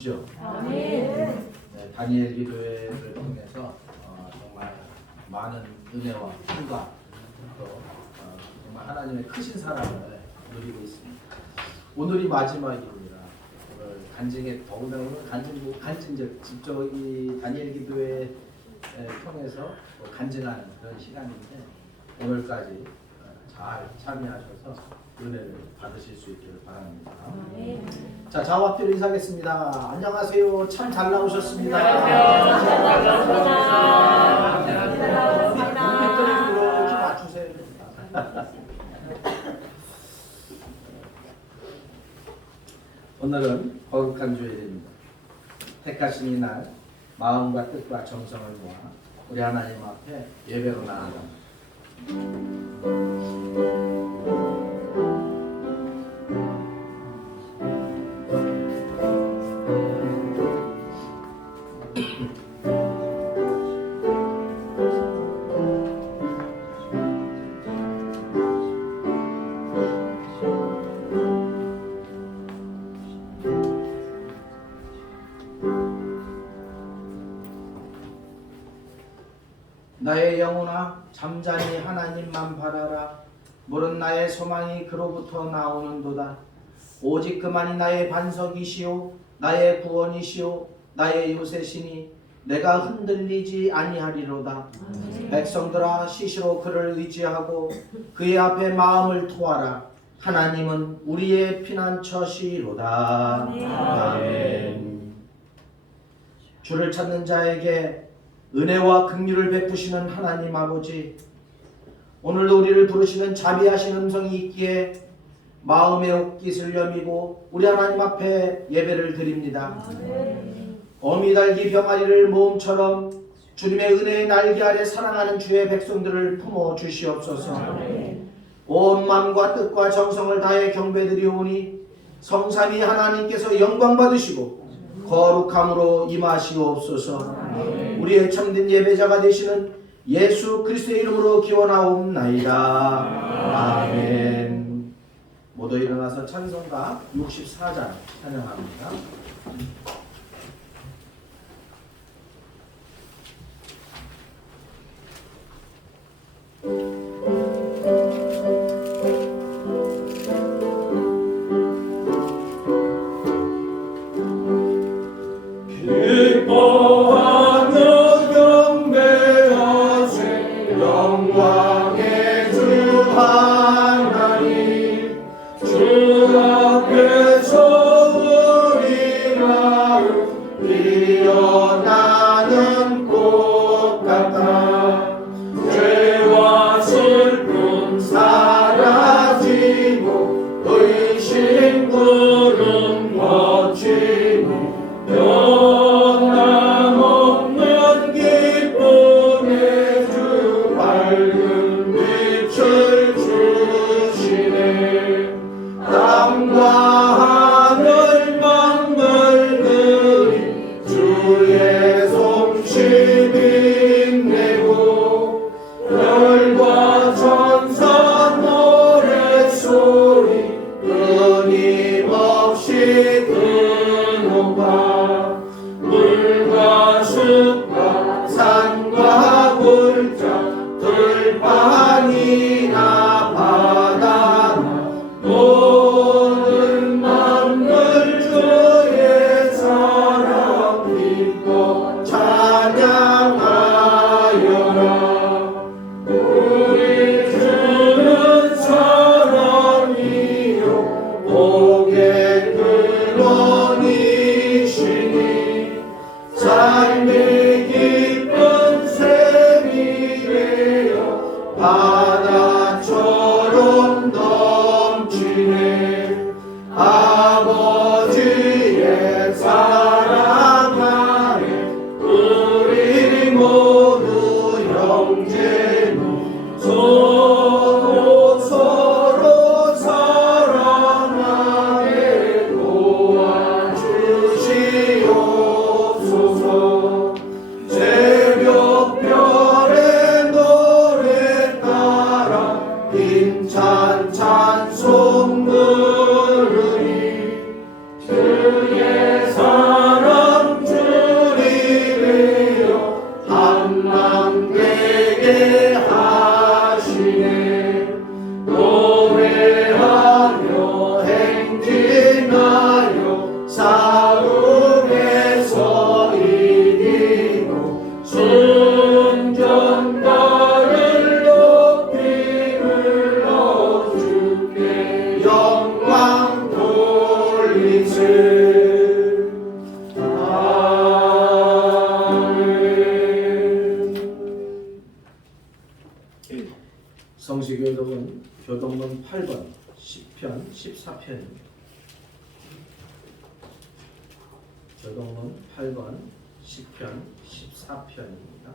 아멘. 네, 다니엘 기도회를 통해서 정말 많은 은혜와 힘과 또 정말 하나님의 크신 사랑을 누리고 있습니다. 오늘이 마지막입니다. 오늘 간증에 더구나 오늘 간증적 직접 이 다니엘 기도회 통해서 간증하는 그런 시간인데 오늘까지 잘 참여하셔서 은혜를 받으실 수 있기를 바랍니다. 자, 좌우앞뒤로 인사하겠습니다. 안녕하세요. 참 잘 나오셨습니다. 팬들이 이렇게 맞추세요. 오늘은 거룩한 주일입니다. 택하신 이날 마음과 뜻과 정성을 모아 우리 하나님 앞에 예배로 나아갑니다. 나의 영혼아 잠잠히 하나님만 바라라. 모른 나의 소망이 그로부터 나오는도다. 오직 그만이 나의 반석이시오 나의 구원이시오 나의 요새시니 내가 흔들리지 아니하리로다. 백성들아 시시로 그를 의지하고 그의 앞에 마음을 토하라. 하나님은 우리의 피난처시로다. 아멘. 주를 찾는 자에게 은혜와 긍휼을 베푸시는 하나님 아버지, 오늘도 우리를 부르시는 자비하신 음성이 있기에 마음의 옷깃을 여미고 우리 하나님 앞에 예배를 드립니다. 어미 달기 병아리를 모음처럼 주님의 은혜의 날개 아래 사랑하는 주의 백성들을 품어 주시옵소서. 온 마음과 뜻과 정성을 다해 경배드리오니 성삼위 하나님께서 영광 받으시고 거룩함으로 임하시옵소서. 우리의 참된 예배자가 되시는 예수 그리스도의 이름으로 기원하옵나이다. 아멘. 모두 일어나서 찬송가 64장 찬양합니다. 삶의 시편 14편입니다. 교동문 8번 시편 14편입니다.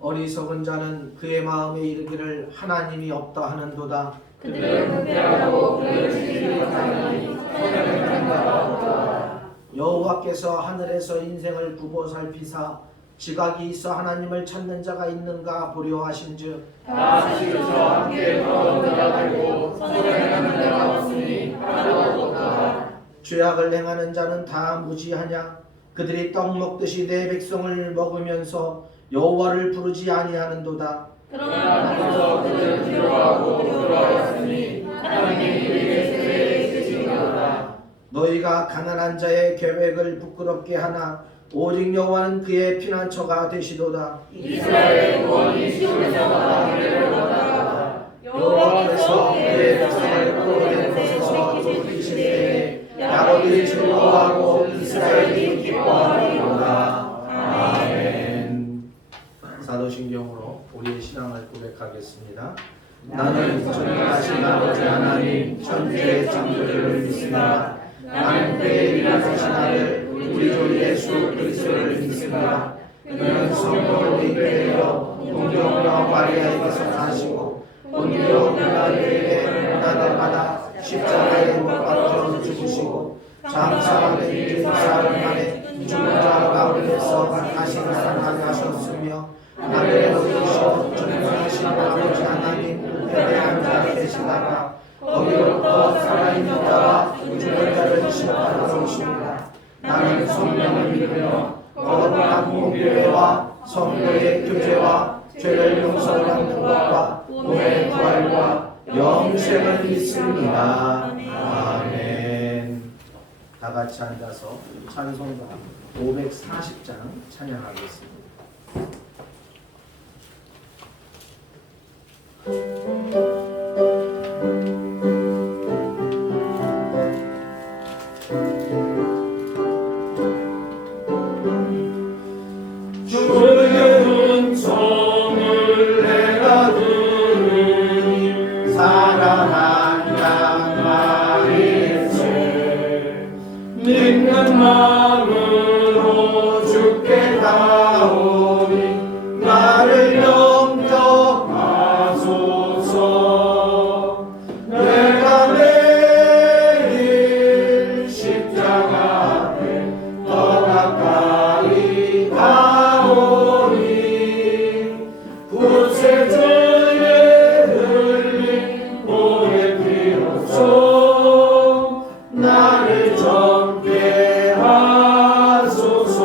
어리석은 자는 그의 마음에 이르기를 하나님이 없다 하는도다. 그들을 부패하고 그를 지키지 못하니 손해를 받는 자가 없도다. 여호와께서 하늘에서 인생을 굽어 살피사 지각이 있어 하나님을 찾는 자가 있는가 보려 하신즉 다 지으셔 함께 돌아오는 자가 되고 손해를 받는 자가 없으니 하나도 없도다. 죄악을 행하는 자는 다 무지하냐? 그들이 떡 먹듯이 내 백성을 먹으면서 여호와를 부르지 아니하는도다. 그러나 그래서 그들을 두려워하고 두려워하였으니 하나님이 그에게 세례에 쓰시리로다. 너희가 가난한 자의 계획을 부끄럽게 하나 오직 여호와는 그의 피난처가 되시도다. 이스라엘의 구원이 시온에서 나기를 여호와께서 그의 백성을 끌어낸 곳에서 돌이키실 때에 야곱이 즐거워하고 이스라엘이 기뻐하리로다. 아멘. 사도신경으로 우리의 신앙을 고백하겠습니다. 나는 전능하신 아버지 하나님 천지의 창조주를 믿습니다. 나는 그의 일하신 아들 우리 주 예수 그리스도를 믿습니다. 그는 성령을 믿게 되어 동정녀 마리아에게서 나시고 본디오 빌라도에게 고난을 받아 십자가에 못 박혀 죽으시고 장사하는 지 사흘 만에 죽은 자 가운데서 다시 살아나게 하셨으며 하늘에 오르시어 전능하신 아버지 하나님 우편에 앉아 계시다가 거기로부터 살아있는 자와 죽은 자를 심판하러 오십니다. 나는 성령을 믿으며 거듭난 공교회와 성도의 교제와 죄를 용서하는 것과 몸의 부활과 영생을 믿습니다. 아멘. 다 같이 앉아서 찬송가 540장 찬양하겠습니다. 주의 성을 내가 들으니 사랑한 양말일세 믿는 마음으로 주께 가오니 나를 영접하소서. 내가 매일 십자가 앞에 더 가까이 가오니 구세주의 흘린 보의 피로써 나를 젊게 하소서.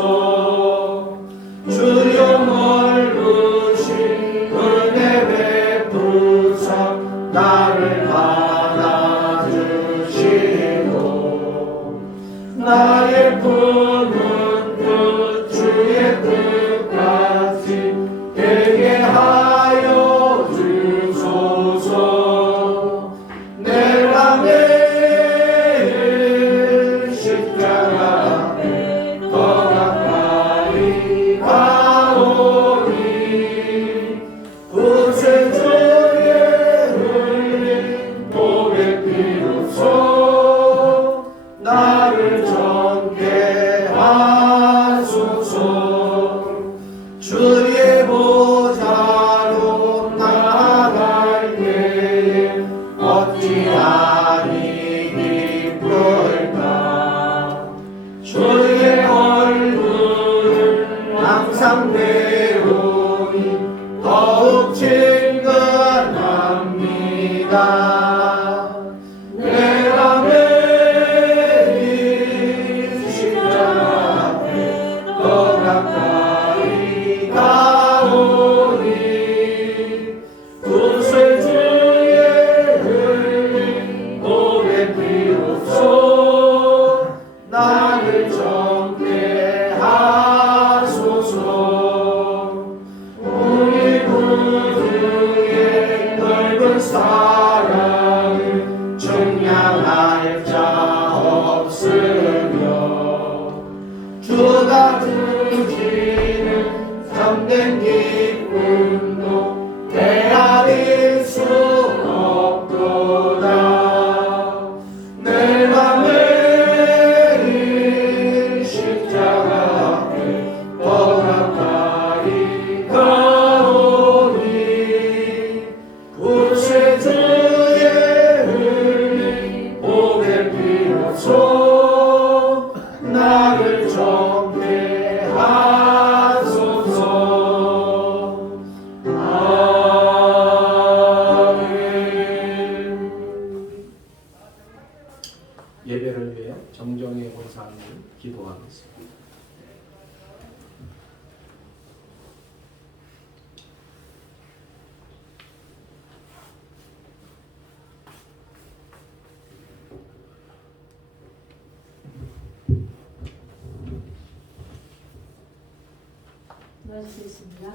주여 넓으신 은혜 베푸사 나를 받아주시고 나의 품은 끝 주의 뜻까지 되게 하여 주소서. 내가 매일 십자가 앞에 더 가까이 가오니 구세주의 흘린 보의 피로써 나를 젊게 하소서. 주의 보좌로 나아갈 때에 어찌하니 기쁠까. 주의 얼굴을 항상 배우니 더욱 친근합니다. 내가 매일 십자가 앞에 더 가까이 가오니 구세주의 흘린 보의 피로써 나를 젊게 하소서. 우리 구주의 넓은 사랑을 증량할 자 없으며 주가 주시는 참된 기쁨도 헤아리 하옵소서. 나를 정케 하소서. 아멘. 예배를 위해 정정의 원사님 기도하겠습니다. 말씀있습니다.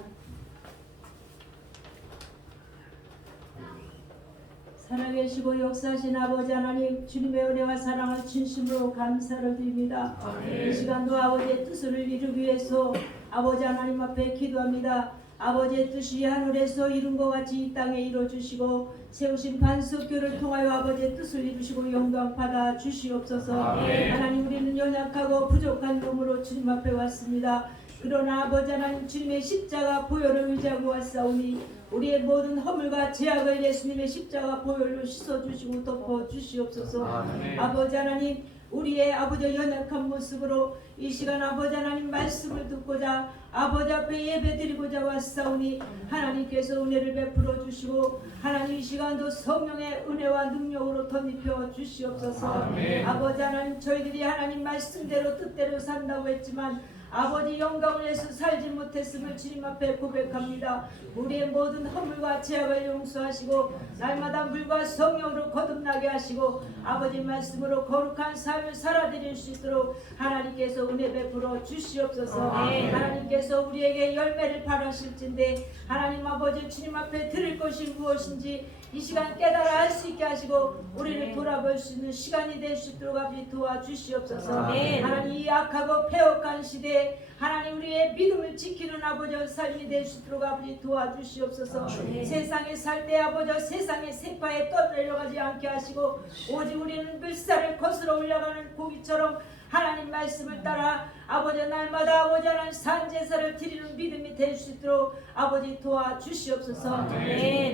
살아계시고 역사하신 아버지 하나님, 주님의 은혜와 사랑을 진심으로 감사를 드립니다. 이 시간도 아버지의 뜻을 이루기 위해서 아버지 하나님 앞에 기도합니다. 아버지의 뜻이 하늘에서 이룬 것 같이 이 땅에 이루어주시고 세우신 반석교를 통하여 아버지의 뜻을 이루시고 영광 받아 주시옵소서. 하나님, 우리는 연약하고 부족한 몸으로 주님 앞에 왔습니다. 그러나 아버지 하나님, 주님의 십자가 보혈을 의지하고 왔사오니 우리의 모든 허물과 죄악을 예수님의 십자가 보혈로 씻어주시고 덮어주시옵소서. 아버지 하나님, 우리의 아버지 연약한 모습으로 이 시간 아버지 하나님 말씀을 듣고자 아버지 앞에 예배드리고자 왔사오니 하나님께서 은혜를 베풀어 주시고 하나님 이 시간도 성령의 은혜와 능력으로 덧입혀 주시옵소서. 아버지 하나님, 저희들이 하나님 말씀대로 뜻대로 산다고 했지만 아버지 영광을 위해서 살지 못했음을 주님 앞에 고백합니다. 우리의 모든 허물과 죄악을 용서하시고 날마다 물과 성령으로 거듭나게 하시고 아버지 말씀으로 거룩한 삶을 살아드릴 수 있도록 하나님께서 은혜 베풀어 주시옵소서. 하나님께서 우리에게 열매를 바라실진데 하나님 아버지 주님 앞에 드릴 것이 무엇인지 이 시간 깨달아 알 수 있게 하시고 우리를 돌아볼 수 있는 시간이 될 수 있도록 아버지 도와주시옵소서. 하나님, 이 악하고 폐역한 시대에 하나님 우리의 믿음을 지키는 아버지 삶이 될 수 있도록 아버지 도와주시옵소서. 세상에 살 때 아버지 세상의 세파에 떠내려가지 않게 하시고 오직 우리는 물살을 거스러 올라가는 고기처럼 하나님 말씀을 따라 아버지 날마다 아버지 하나님 산제사를 드리는 믿음이 될 수 있도록 아버지 도와주시옵소서.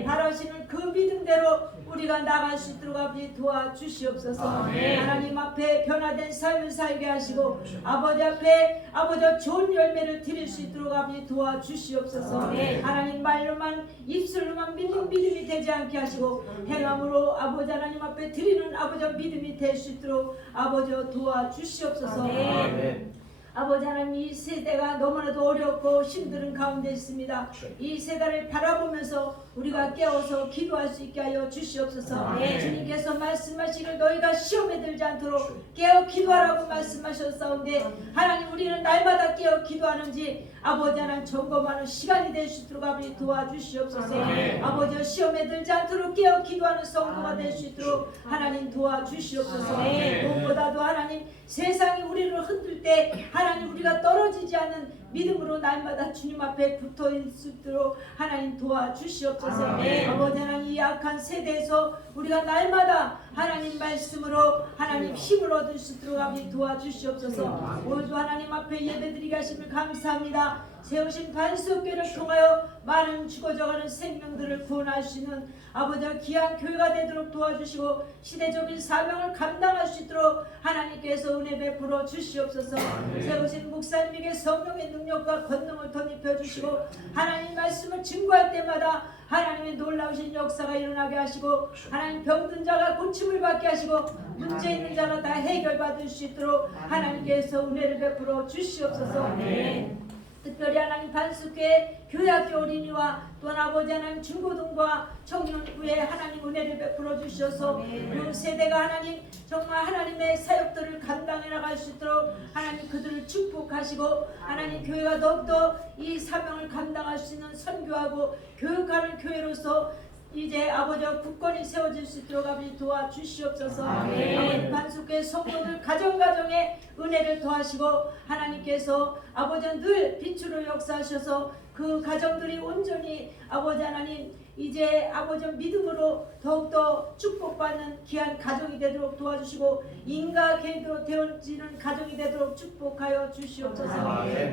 바라시는 그 믿음대로 우리가 나갈 수 있도록 아버지 도와주시옵소서. 하나님 앞에 변화된 삶을 살게 하시고 아버지 앞에 아버지 좋은 열매를 드릴 수 있도록 아버지 도와주시옵소서. 하나님 말로만 입술로만 믿는 믿음이 되지 않게 하시고 행함으로 아버지 하나님 앞에 드리는 아버지 믿음이 될 수 있도록 아버지 도와주시옵소서. 아버지 하나님, 이 세대가 너무나도 어렵고 힘든 가운데 있습니다. 이 세대를 바라보면서 우리가 깨어서 기도할 수 있게 하여 주시옵소서. 주님께서 말씀하시기를 너희가 시험에 들지 않도록 깨어 기도하라고 말씀하셨사온데 하나님, 우리는 날마다 깨어 기도하는지 아버지 하나님 점검하는 시간이 될 수 있도록 아버지 도와주시옵소서. 아버지 시험에 들지 않도록 깨어 기도하는 성도가 될 수 있도록 하나님 도와주시옵소서. 무엇보다도 하나님, 세상이 우리를 흔들 때 하나님 우리가 떨어지지 않는 믿음으로 날마다 주님 앞에 붙어 있을 수 있도록 하나님 도와주시옵소서. 아버지 하나님, 이 약한 세대에서 우리가 날마다 하나님 말씀으로 하나님 힘을 얻을 수 있도록 아버지 도와주시옵소서. 오늘도 하나님 앞에 예배드리게 하심을 감사합니다. 세우신 반석교를 통하여 많은 죽어져가는 생명들을 구원할 수 있는 아버지와 귀한 교회가 되도록 도와주시고 시대적인 사명을 감당할 수 있도록 하나님께서 은혜 베풀어 주시옵소서. 세우신 목사님에게 성령의 능력과 권능을 덧입혀 주시고 하나님 말씀을 증거할 때마다 하나님의 놀라우신 역사가 일어나게 하시고 하나님 병든 자가 고침을 받게 하시고 문제 있는 자가 다 해결받을 수 있도록 하나님께서 은혜를 베풀어 주시옵소서. 특별히 하나님 반석교회 교회학교 어린이와 또한 아버지 하나님 중고등과 청년부에 하나님 은혜를 베풀어 주셔서 이 세대가 하나님 정말 하나님의 사역들을 감당해 나갈 수 있도록 하나님 그들을 축복하시고 하나님 교회가 더욱더 이 사명을 감당할 수 있는 선교하고 교육하는 교회로서 이제 아버지와 굳건히 세워질 수 있도록 아버지 도와주시옵소서. 아버지 반석교회 성도들 가정가정에 은혜를 더하시고 하나님께서 아버지는 늘 빛으로 역사하셔서 그 가정들이 온전히 아버지 하나님 이제 아버지 믿음으로 더욱더 축복받는 귀한 가정이 되도록 도와주시고 인과계획으로 되어지는 가정이 되도록 축복하여 주시옵소서.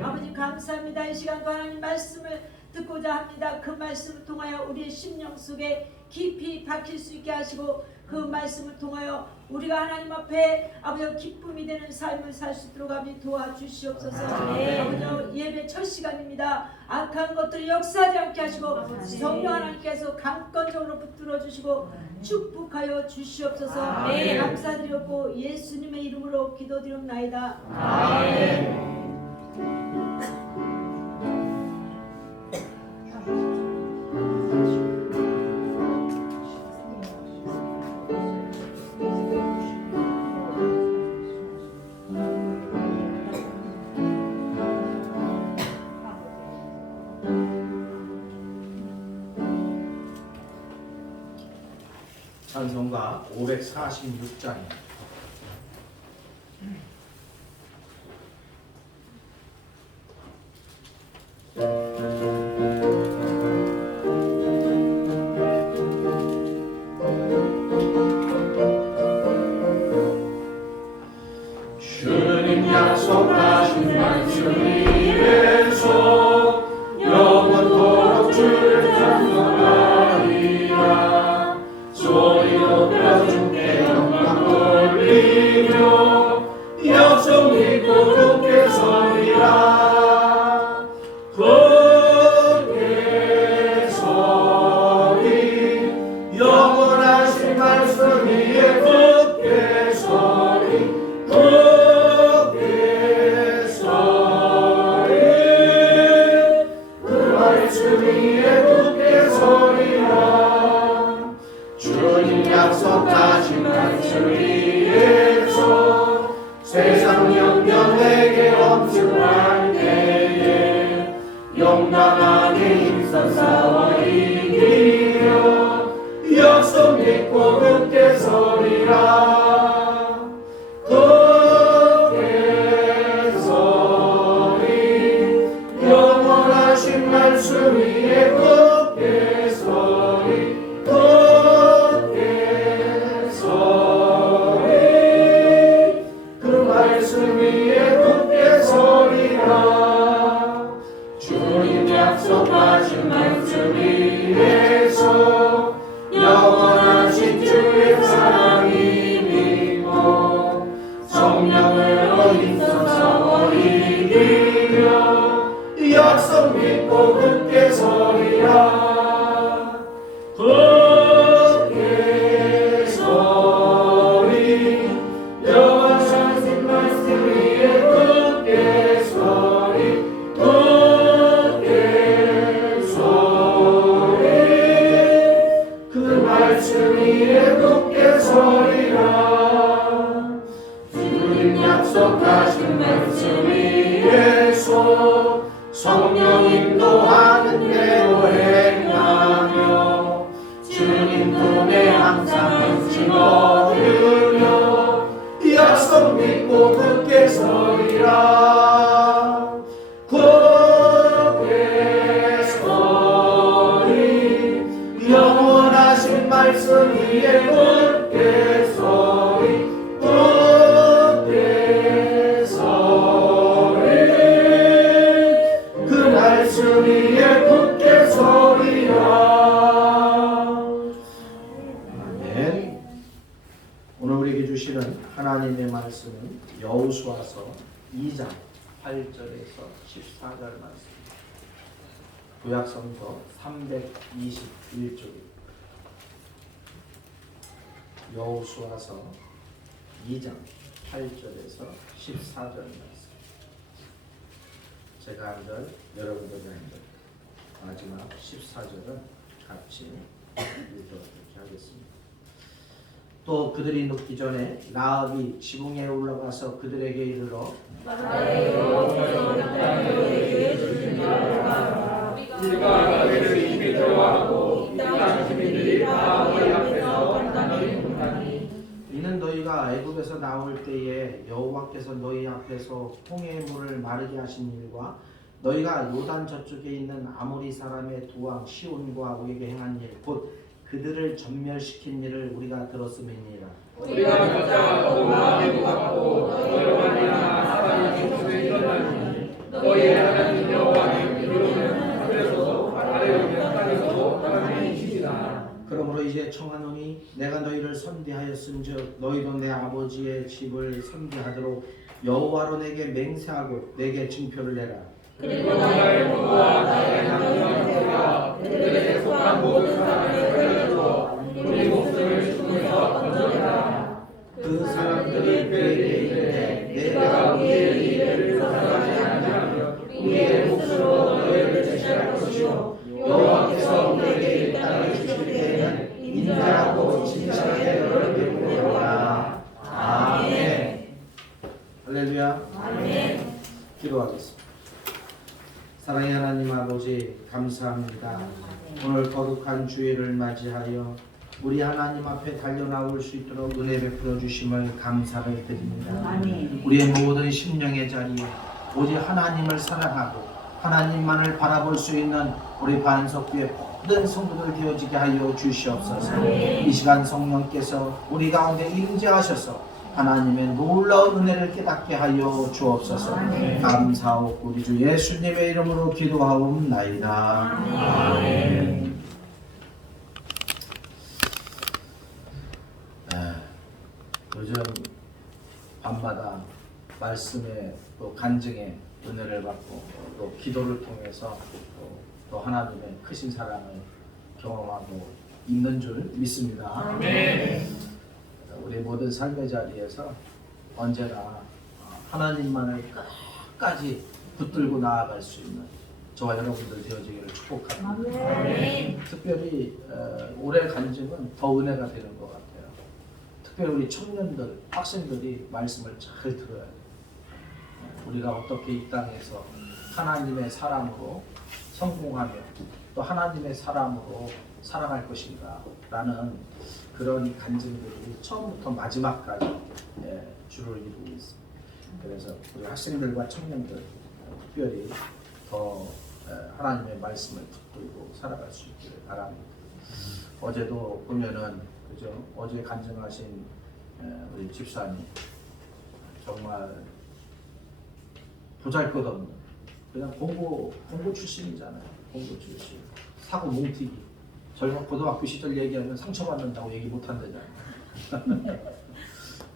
아버지 감사합니다. 이 시간도 하나님 말씀을 듣고자 합니다. 그 말씀을 통하여 우리의 심령 속에 깊이 박힐 수 있게 하시고 그 말씀을 통하여 우리가 하나님 앞에 아버지 기쁨이 되는 삶을 살 수 있도록 아버지 도와주시옵소서. 아버지 예배 첫 시간입니다. 악한 것들을 역사하지 않게 하시고 성령 하나님께서 강권적으로 붙들어 주시고 축복하여 주시옵소서. 감사드렸고 예수님의 이름으로 기도드립나이다. 아멘. 찬송가 546장입니다. 주님 약속하신 말씀 위에서 영원토록 주를 찬송하리라. 소리 높여 주께 영광 돌리며 약속 믿고 굳게 서리라. 굳게 서리 영원하신 말씀 위에 굳게 서리. 굳게 서리 그 말씀 위에 굳게 서리라. 주님 약속하신 말씀 위에서 세상 영병에게 엄습할 때에 용감하게 힘써 싸워 이기며 약속 믿고 굳게 서리라. 굳게 서리 영원하신 말씀 위에 굳게 서리. 굳게 서리 그 말씀 위에 굳게 서리라. 주님 약속하신 말씀 위에서 영원하신 주의 사랑이 믿고 성령으로 힘써 싸워 이기며 약속 믿고 굳게 서리라. 굳게 서리 영원하신 말씀 위에 굳게 서리. 굳게 서리 그 말씀 위에 굳게 서리라. 주님 약속하신 말씀 위에서 성령 인도하는 대로 행하며 주님 품에 항상 안심 얻으며 약속 믿고 굳게 서리라. 굳게 서리 영원하신 말씀 위에 굳게 서리. 굳게 서리 그 말씀 위에 굳게 서리라. 아멘. 오늘 우리에게 주시는 하나님의 말씀은 여호수아서 2장 8절에서 14절 말씀입니다. 구약성서 321쪽입니다. 여호수아서 2장 8절에서 14절 말씀. 제가 한 절, 여러분들이 한 절, 마지막 14절은 같이 읽도록 하겠습니다. 또 그들이 눕기 전에 라합이 지붕에 올라가서 그들에게 이르러 우리가 너희를 이미 좋아하고 이 땅 주민들이 다 너희 앞에서 간단히 못하니 이는 너희가 애굽에서 나올 때에 여호와께서 너희 앞에서 홍해의 물을 마르게 하신 일과 너희가 요단 저쪽에 있는 아모리 사람의 두 왕 시온과 오에게 행한 일 곧 그들을 전멸시킨 일을 우리가 들었음이니라. 우리가 진짜 마음에 무겁고 너희로 말미암아 사단이 속에 일어나니 너희의 하나님 여호와는 이루는 하늘에서도 아래의 땅에서도 하나님이시니라. 그러므로 이제 청하노니 내가 너희를 선대하였은즉 너희도 내 아버지의 집을 선대하도록 여호와로 내게 맹세하고 내게 증표를 내라. 그리고 나의 부와 나의 남편과 그들에게 속한 모든 사람을 살려줘 우리 목숨을 죽음에서 건져내라. 그 사람들이 그에게 이르되 내가 우리의 일을 사랑하지 아니하면 우리의 몫으로 너희를 제시할 것이요 여호와께서 우리에게 이 땅을 주실 때에는 인자하고 진실하게 너를 베푸리라. 아멘. 할렐루야. 아멘. 기도하겠습니다. 사랑의 하나님 아버지 감사합니다. 오늘 거룩한 주일을 맞이하여 우리 하나님 앞에 달려나올 수 있도록 은혜 베풀어 주심을 감사를 드립니다. 우리의 모든 심령의 자리에 오직 하나님을 사랑하고 하나님만을 바라볼 수 있는 우리 반석교회 모든 성도들 되어지게 하여 주시옵소서. 이 시간 성령께서 우리 가운데 임재하셔서 하나님의 놀라운 은혜를 깨닫게 하여 주옵소서. 감사하고 우리 주 예수님의 이름으로 기도하옵나이다. 아멘. 요즘 밤마다 말씀의 또 간증의 은혜를 받고 또 기도를 통해서 또 하나님의 크신 사랑을 경험하고 있는 줄 믿습니다. 아멘. 우리 모든 삶의 자리에서 언제나 하나님만을 끝까지 붙들고 나아갈 수 있는 저와 여러분들 되어지기를 축복합니다. 아멘. 특별히 올해 간증은 더 은혜가 되는 것 같아요. 특별히 우리 청년들, 학생들이 말씀을 잘 들어야 돼요. 우리가 어떻게 이 땅에서 하나님의 사람으로 성공하며 또 하나님의 사람으로 살아갈 것인가 라는 그런 간증들이 처음부터 마지막까지 주를 이루고 있습니다. 그래서 우리 학생들과 청년들 특별히 더 하나님의 말씀을 붙들고 살아갈 수 있기를 바랍니다. 어제도 보면은 그죠? 어제 간증하신 우리 집사님 정말 보잘것없는 그냥 공고 출신이잖아요. 공고 출신 사고 뭉티기 젊은 고등학교 시절 얘기하면 상처받는다고 얘기 못한다잖아요.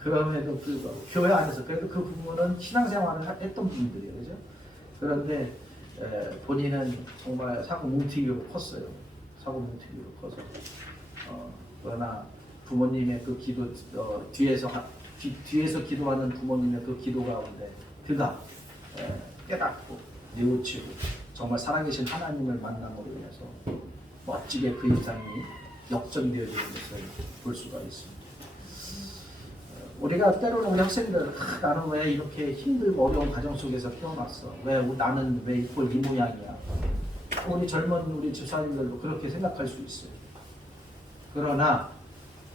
그럼에도 불구하고 교회 안에서 그래도 그 부분은 신앙생활을 했던 분들이에요, 그죠? 그런데 본인은 정말 사고 뭉티기로 컸어요. 사고 뭉티기로 커서 그러나 부모님의 그 기도 뒤에서 기도하는 부모님의 그 기도 가운데 그가 깨닫고 뉘우치고 정말 살아계신 하나님을 만남으로 인해서 멋지게 그 인생이 역전되어지는 것을 볼 수가 있습니다. 우리가 때로는 우리 학생들 나는 왜 이렇게 힘들고 어려운 가정 속에서 태어났어? 왜 나는 왜 이 모양이야? 우리 젊은 우리 집사님들도 그렇게 생각할 수 있어요. 그러나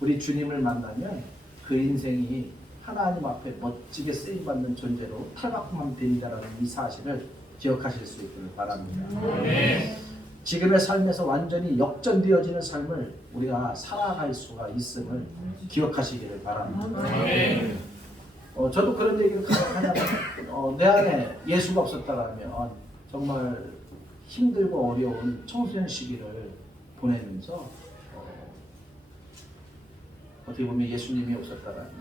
우리 주님을 만나면 그 인생이 하나님 앞에 멋지게 쓰임받는 존재로 탈바꿈하면 됩니다라는 이 사실을 기억하실 수 있기를 바랍니다. 지금의 삶에서 완전히 역전되어지는 삶을 우리가 살아갈 수가 있음을 기억하시기를 바랍니다. 저도 그런 얘기를 하냐면 내 안에 예수가 없었다면 정말 힘들고 어려운 청소년 시기를 보내면서 어떻게 보면 예수님이 없었다면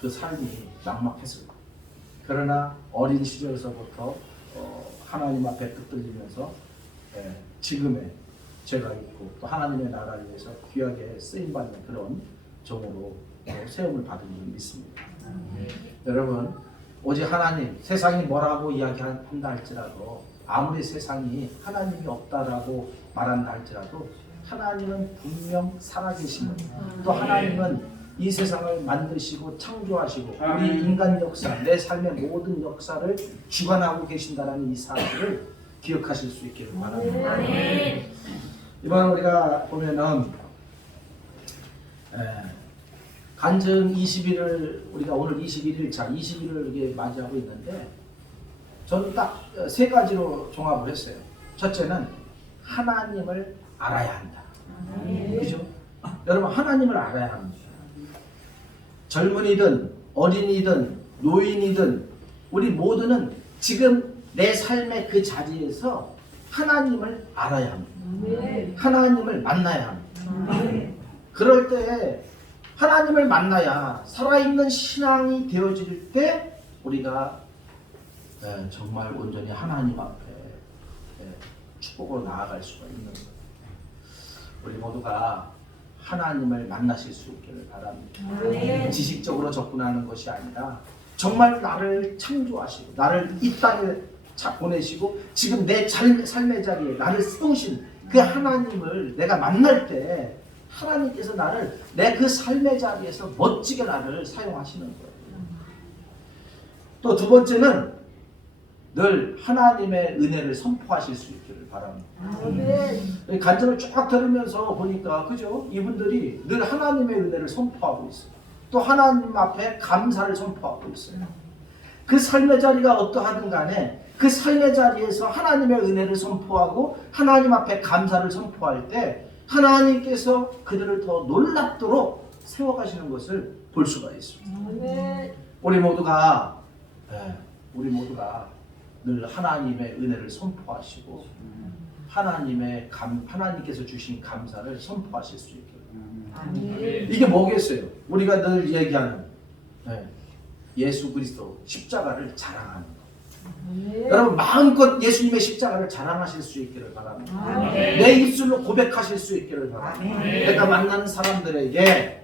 그 삶이 막막했을 거예요. 그러나 어린 시절에서부터 하나님 앞에 붙들리면서 지금의 제가 있고 또 하나님의 나라를 위해서 귀하게 쓰임받는 그런 종으로 세움을 받은 줄 믿습니다. 여러분 오직 하나님, 세상이 뭐라고 이야기한다 할지라도 아무리 세상이 하나님이 없다라고 말한다 할지라도 하나님은 분명 살아계심을 또 하나님은 이 세상을 만드시고 창조하시고 우리 인간 역사, 내 삶의 모든 역사를 주관하고 계신다는 이 사실을 기억하실 수 있기를 바랍니다. 이번 우리가 보면은 간증 20일을 우리가 오늘 21일차 20일을 이게 맞이하고 있는데 저는 딱 세 가지로 종합을 했어요. 첫째는 하나님을 알아야 한다. 그죠? 여러분 하나님을 알아야 합니다. 젊은이든 어린이든 노인이든 우리 모두는 지금 내 삶의 그 자리에서 하나님을 알아야 합니다. 하나님을 만나야 합니다. 그럴 때 하나님을 만나야 살아있는 신앙이 되어질 때 우리가 정말 온전히 하나님 앞에 축복으로 나아갈 수가 있는 거예요. 우리 모두가 하나님을 만나실 수 있기를 바랍니다. 지식적으로 접근하는 것이 아니라 정말 나를 창조하시고 나를 이 땅에 보내시고 지금 내 삶의 자리에 나를 세우신 그 하나님을 내가 만날 때 하나님께서 나를 내 그 삶의 자리에서 멋지게 나를 사용하시는 거예요. 또 두 번째는 늘 하나님의 은혜를 선포하실 수 있기를 바랍니다. 간증을 쫙 들으면서 보니까 그죠? 이분들이 늘 하나님의 은혜를 선포하고 있어요. 또 하나님 앞에 감사를 선포하고 있어요. 그 삶의 자리가 어떠하든 간에 그 삶의 자리에서 하나님의 은혜를 선포하고 하나님 앞에 감사를 선포할 때 하나님께서 그들을 더 놀랍도록 세워가시는 것을 볼 수가 있습니다. 우리 모두가 늘 하나님의 은혜를 선포하시고 하나님께서 주신 감사를 선포하실 수 있게. 이게 뭐겠어요? 우리가 늘 얘기하는 예수 그리스도 십자가를 자랑하는 것. 여러분 마음껏 예수님의 십자가를 자랑하실 수 있기를 바랍니다. 내 입술로 고백하실 수 있기를 바랍니다. 내가 만나는 사람들에게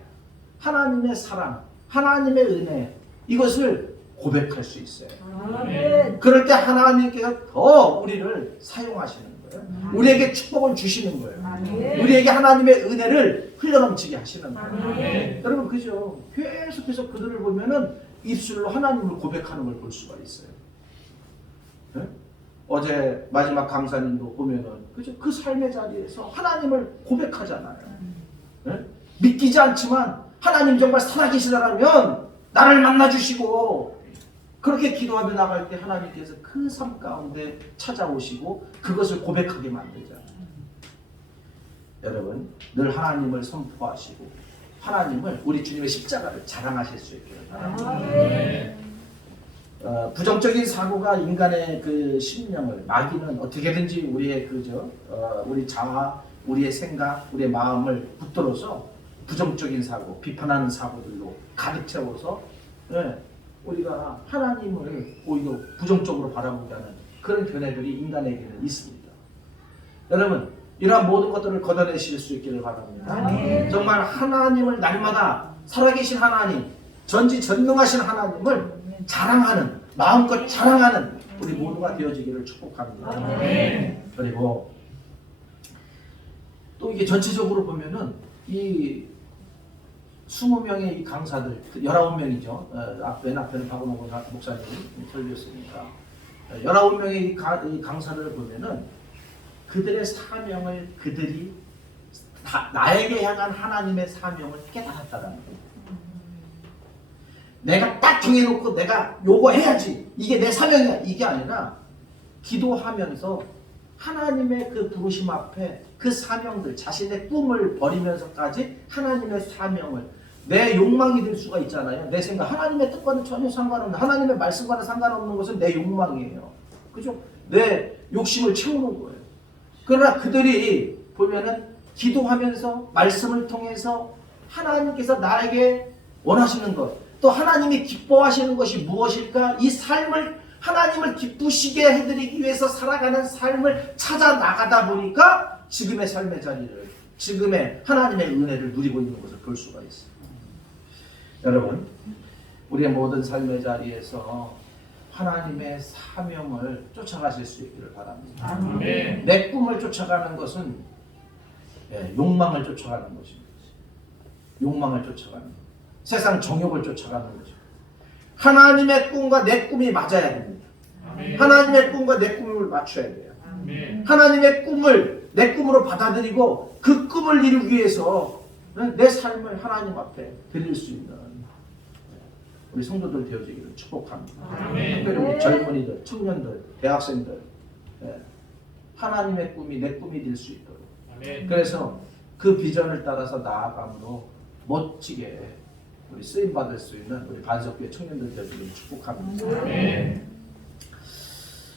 하나님의 사랑, 하나님의 은혜 이것을 고백할 수 있어요. 그럴 때 하나님께서 더 우리를 사용하시는 거예요. 우리에게 축복을 주시는 거예요. 우리에게 하나님의 은혜를 흘러넘치게 하시는 거예요. 여러분 그죠? 계속해서 그들을 보면은 입술로 하나님을 고백하는 걸 볼 수가 있어요. 네? 어제 마지막 강사님도 보면은 그죠? 그 삶의 자리에서 하나님을 고백하잖아요. 네? 믿기지 않지만 하나님 정말 살아계시다라면 나를 만나주시고 그렇게 기도하며 나갈 때 하나님께서 그 삶 가운데 찾아오시고 그것을 고백하게 만들잖아요. 여러분 늘 하나님을 선포하시고 하나님을 우리 주님의 십자가를 자랑하실 수 있기를 바랍니다. 부정적인 사고가 인간의 그 심령을 마귀는 어떻게든지 우리의 우리 자아, 우리의 생각, 우리의 마음을 붙들어서 부정적인 사고, 비판하는 사고들로 가득 채워서 우리가 하나님을 오히려 부정적으로 바라보게 하는 그런 견해들이 인간에게는 있습니다. 여러분 이러한 모든 것들을 걷어내실 수 있기를 바랍니다. 정말 하나님을 날마다 살아계신 하나님, 전지전능하신 하나님을 자랑하는, 마음껏 자랑하는 우리 모두가 되어지기를 축복합니다. 그리고 또 이게 전체적으로 보면은 이 20명의 이 강사들, 19명이죠. 맨 앞에는 박은호 목사님이 설교했으니까 19명의 이 강사들을 보면은 그들의 사명을 그들이 나에게 향한 하나님의 사명을 깨달았다는 거예요. 내가 딱 정해놓고 내가 요거 해야지 이게 내 사명이야 이게 아니라 기도하면서 하나님의 그 부르심 앞에 그 사명들 자신의 꿈을 버리면서까지 하나님의 사명을 내 욕망이 될 수가 있잖아요. 내 생각 하나님의 뜻과는 전혀 상관없는 하나님의 말씀과는 상관없는 것은 내 욕망이에요. 그죠? 내 욕심을 채우는 거예요. 그러나 그들이 보면은 기도하면서 말씀을 통해서 하나님께서 나에게 원하시는 것 또 하나님이 기뻐하시는 것이 무엇일까? 이 삶을 하나님을 기쁘시게 해드리기 위해서 살아가는 삶을 찾아 나가다 보니까 지금의 삶의 자리를 지금의 하나님의 은혜를 누리고 있는 것을 볼 수가 있어요. 여러분 우리의 모든 삶의 자리에서 하나님의 사명을 쫓아가실 수 있기를 바랍니다. 아멘. 내 꿈을 쫓아가는 것은 욕망을 쫓아가는 것입니다. 욕망을 쫓아가는 것. 세상 정욕을 쫓아가는 거죠. 하나님의 꿈과 내 꿈이 맞아야 됩니다. 아멘. 하나님의 꿈과 내 꿈을 맞춰야 돼요. 아멘. 하나님의 꿈을 내 꿈으로 받아들이고 그 꿈을 이루기 위해서 내 삶을 하나님 앞에 드릴 수 있는 우리 성도들 되어지기를 축복합니다. 아멘. 특별히 우리 젊은이들, 청년들, 대학생들 하나님의 꿈이 내 꿈이 될 수 있도록 아멘. 그래서 그 비전을 따라서 나아감으로 멋지게 우리 쓰임받을 수 있는 우리 반석교회 청년들 되어지기를 축복합니다. 아멘.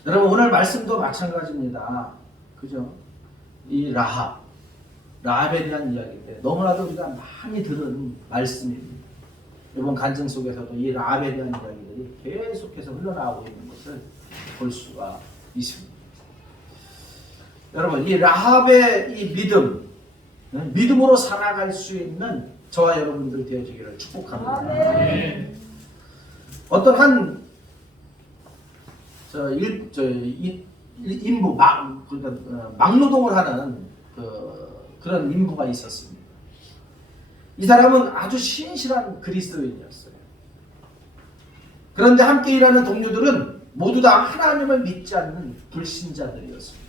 여러분 오늘 말씀도 마찬가지입니다. 그죠? 이 라합 라합에 대한 이야기인데 너무나도 우리가 많이 들은 말씀입니다. 이번 간증 속에서도 이 라합에 대한 이야기들이 계속해서 흘러나오고 있는 것을 볼 수가 있습니다. 여러분, 이 라합의 이 믿음으로 살아갈 수 있는 저와 여러분들 되어지기를 축복합니다. 어떤 한 인부 그러니까 막노동을 하는 그런 인부가 있었습니다. 이 사람은 아주 신실한 그리스도인이었어요. 그런데 함께 일하는 동료들은 모두 다 하나님을 믿지 않는 불신자들이었습니다.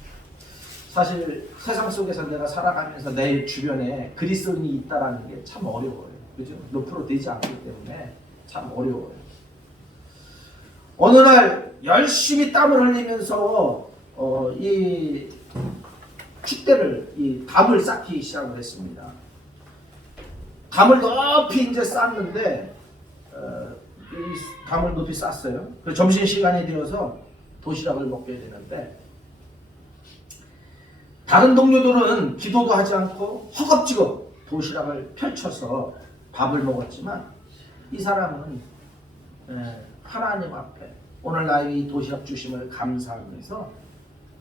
사실 세상 속에서 내가 살아가면서 내 주변에 그리스도인이 있다라는 게 참 어려워요. 그죠? 몇 프로 되지 않기 때문에 참 어려워요. 어느 날 열심히 땀을 흘리면서 이 축대를 이 담을 쌓기 시작을 했습니다. 담을 높이 이제 쌓는데 이 담을 높이 쌓았어요. 그 점심 시간이 되어서 도시락을 먹게 되는데 다른 동료들은 기도도 하지 않고 허겁지겁 도시락을 펼쳐서 밥을 먹었지만 이 사람은 하나님 앞에 오늘 나에게 이 도시락 주심을 감사하면서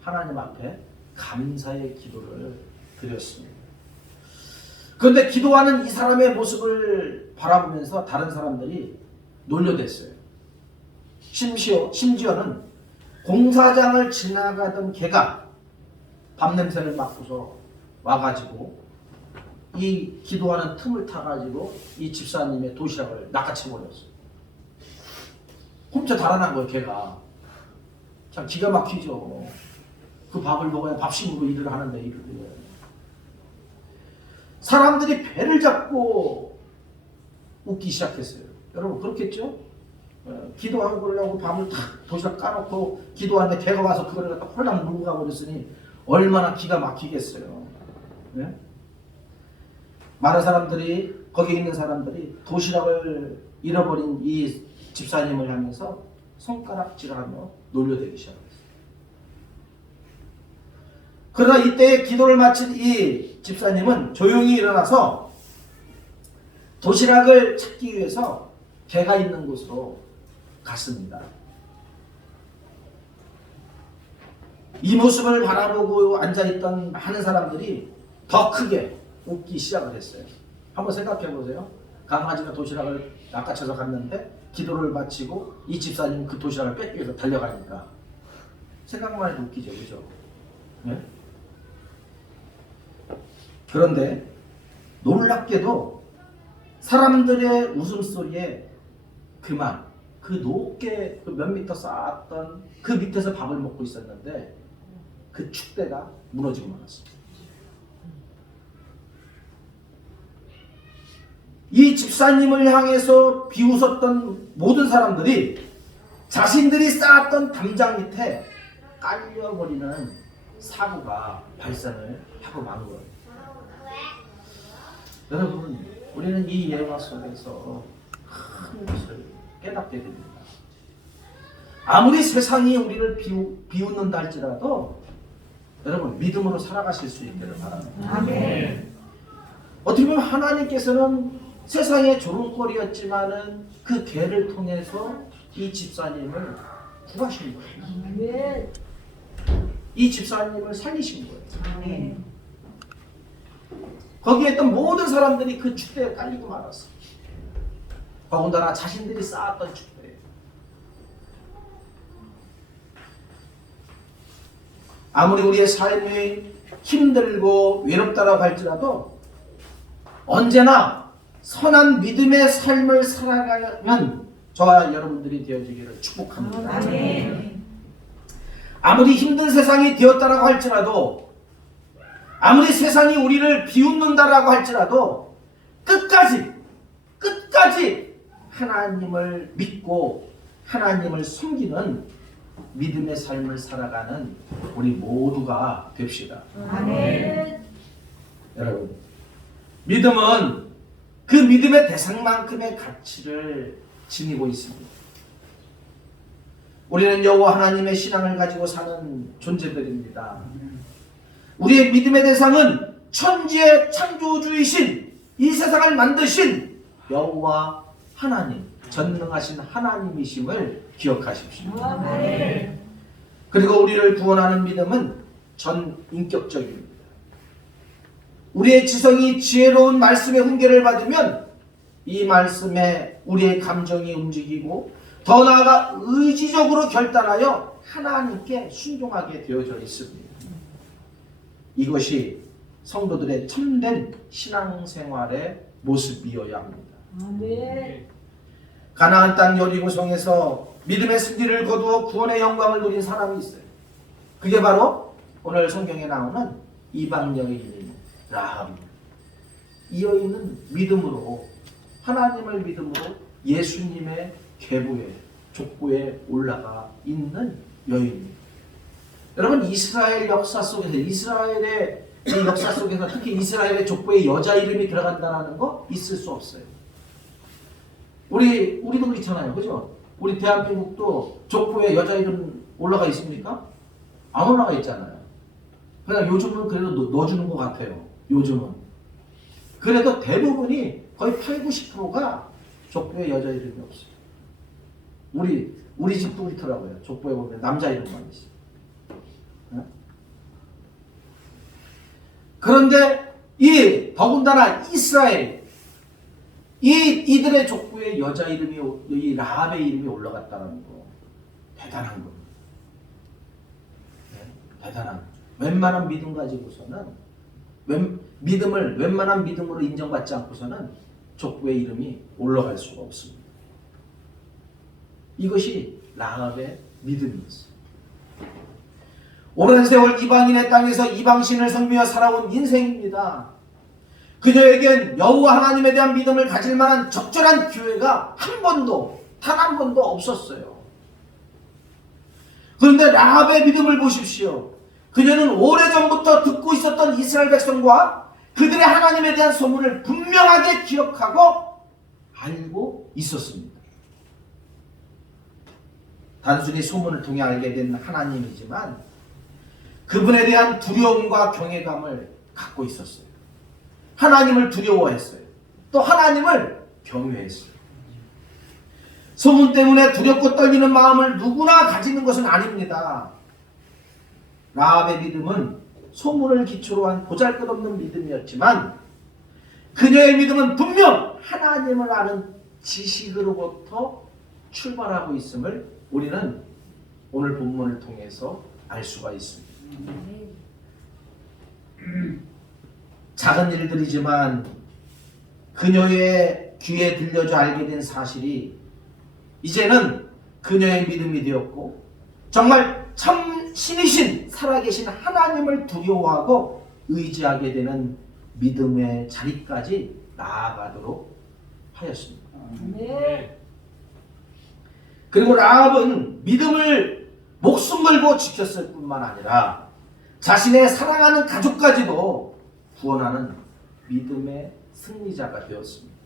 하나님 앞에 감사의 기도를 드렸습니다. 그런데 기도하는 이 사람의 모습을 바라보면서 다른 사람들이 놀려댔어요. 심지어는 공사장을 지나가던 개가 밥 냄새를 맡고서 와가지고 이 기도하는 틈을 타가지고 이 집사님의 도시락을 낚아채버렸어요. 훔쳐 달아난 거예요, 걔가. 참 기가 막히죠. 그 밥을 먹어야 밥심으로 일을 하는데 일을 해요. 사람들이 배를 잡고 웃기 시작했어요. 여러분 그렇겠죠? 기도하고 그러려고 밥을 탁 도시락 까놓고 기도하는데 걔가 와서 그거를 갖다 홀랑 물고 가버렸으니 얼마나 기가 막히겠어요. 네? 많은 사람들이 거기 있는 사람들이 도시락을 잃어버린 이 집사님을 향해서 손가락질하며 놀려대기 시작했어요. 그러나 이때 기도를 마친 이 집사님은 조용히 일어나서 도시락을 찾기 위해서 개가 있는 곳으로 갔습니다. 이 모습을 바라보고 앉아있던 많은 사람들이 더 크게 웃기 시작을 했어요. 한번 생각해 보세요. 강아지가 도시락을 낚아채서 갔는데 기도를 마치고 이 집사님은 그 도시락을 뺏기 위해서 달려가니까 생각만 해도 웃기죠. 그죠? 네? 그런데 놀랍게도 사람들의 웃음소리에 그만 그 높게 그 몇 미터 쌓았던 그 밑에서 밥을 먹고 있었는데 그 축대가 무너지고 말았습니다. 이 집사님을 향해서 비웃었던 모든 사람들이 자신들이 쌓았던 담장 밑에 깔려버리는 사고가 발생을 하고 만 거예요. 여러분, 우리는 이 예화 속에서 큰 것을 깨닫게 됩니다. 아무리 세상이 우리를 비웃는다 할지라도 여러분 믿음으로 살아가실 수 있기를 바랍니다. 아멘. 어떻게 보면 하나님께서는 세상의 조롱거리였지만은 그 개를 통해서 이 집사님을 구하신 거예요. 이 집사님을 살리신 거예요. 아멘. 거기에 있던 모든 사람들이 그 축대에 깔리고 말았어요. 더군다나 자신들이 쌓았던 축대예요. 아무리 우리의 삶이 힘들고 외롭다라고 할지라도 언제나 선한 믿음의 삶을 살아가는 저와 여러분들이 되어지기를 축복합니다. 아멘. 아무리 힘든 세상이 되었다라고 할지라도 아무리 세상이 우리를 비웃는다라고 할지라도 끝까지 하나님을 믿고 하나님을 숨기는 믿음의 삶을 살아가는 우리 모두가 됩시다. 아멘. 여러분, 믿음은 그 믿음의 대상만큼의 가치를 지니고 있습니다. 우리는 여호와 하나님의 신앙을 가지고 사는 존재들입니다. 우리의 믿음의 대상은 천지의 창조주이신 이 세상을 만드신 여호와 하나님, 전능하신 하나님이심을 기억하십시오. 그리고 우리를 구원하는 믿음은 전인격적입니다. 우리의 지성이 지혜로운 말씀의 훈계를 받으면 이 말씀에 우리의 감정이 움직이고 더 나아가 의지적으로 결단하여 하나님께 순종하게 되어져 있습니다. 이것이 성도들의 참된 신앙생활의 모습이어야 합니다. 가나안 땅 여리고성에서 믿음의 승리를 거두어 구원의 영광을 누린 사람이 있어요. 그게 바로 오늘 성경에 나오는 이방 여인인 라합입니다. 이 여인은 믿음으로, 하나님을 믿음으로 예수님의 계보에, 족보에 올라가 있는 여인입니다. 여러분, 이스라엘 역사 속에서, 이스라엘의 이 역사 속에서 특히 이스라엘의 족보에 여자 이름이 들어간다는 거 있을 수 없어요. 우리도 그렇잖아요, 그죠? 우리 대한민국도 족보에 여자 이름 올라가 있습니까? 안 올라가 있잖아요. 그냥 요즘은 그래도 넣어주는 것 같아요. 요즘은. 그래도 대부분이 거의 8, 90%가 족보에 여자 이름이 없어요. 우리 집도 그렇더라고요. 족보에 보면 남자 이름만 있어요. 네? 그런데 더군다나 이스라엘, 이들의 족보에 여자 이름이, 이 라합의 이름이 올라갔다는 거 대단한 겁니다. 네? 대단한 거죠. 웬만한 믿음 가지고서는 웬만한 믿음으로 인정받지 않고서는 족보에 이름이 올라갈 수가 없습니다. 이것이 라합의 믿음이었어요. 오랜 세월 이방인의 땅에서 이방신을 섬기며 살아온 인생입니다. 그녀에겐 여호와 하나님에 대한 믿음을 가질 만한 적절한 기회가 단 한 번도 없었어요. 그런데 라합의 믿음을 보십시오. 그녀는 오래전부터 듣고 있었던 이스라엘 백성과 그들의 하나님에 대한 소문을 분명하게 기억하고 알고 있었습니다. 단순히 소문을 통해 알게 된 하나님이지만 그분에 대한 두려움과 경외감을 갖고 있었어요. 하나님을 두려워했어요. 또 하나님을 경외했어요. 소문 때문에 두렵고 떨리는 마음을 누구나 가지는 것은 아닙니다. 라합의 믿음은 소문을 기초로 한 보잘것없는 믿음이었지만 그녀의 믿음은 분명 하나님을 아는 지식으로부터 출발하고 있음을 우리는 오늘 본문을 통해서 알 수가 있습니다. 작은 일들이지만 그녀의 귀에 들려져 알게 된 사실이 이제는 그녀의 믿음이 되었고 정말 참 신이신 살아계신 하나님을 두려워하고 의지하게 되는 믿음의 자리까지 나아가도록 하였습니다. 그리고 라합은 믿음을 목숨 걸고 지켰을 뿐만 아니라 자신의 사랑하는 가족까지도 구원하는 믿음의 승리자가 되었습니다.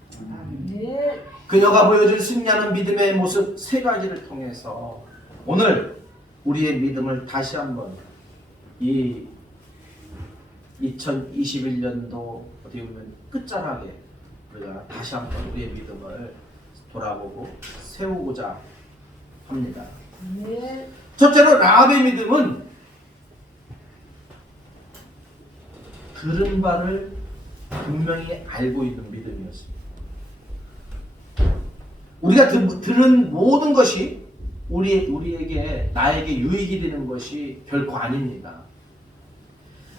그녀가 보여준 승리하는 믿음의 모습 세 가지를 통해서 오늘 우리의 믿음을 다시 한번 이 2021년도 어떻게 보면 끝자락에 우리가 다시 한번 우리의 믿음을 돌아보고 세우고자 합니다. 첫째로 라합의 믿음은 들은 바를 분명히 알고 있는 믿음이었습니다. 우리가 들은 모든 것이 나에게 유익이 되는 것이 결코 아닙니다.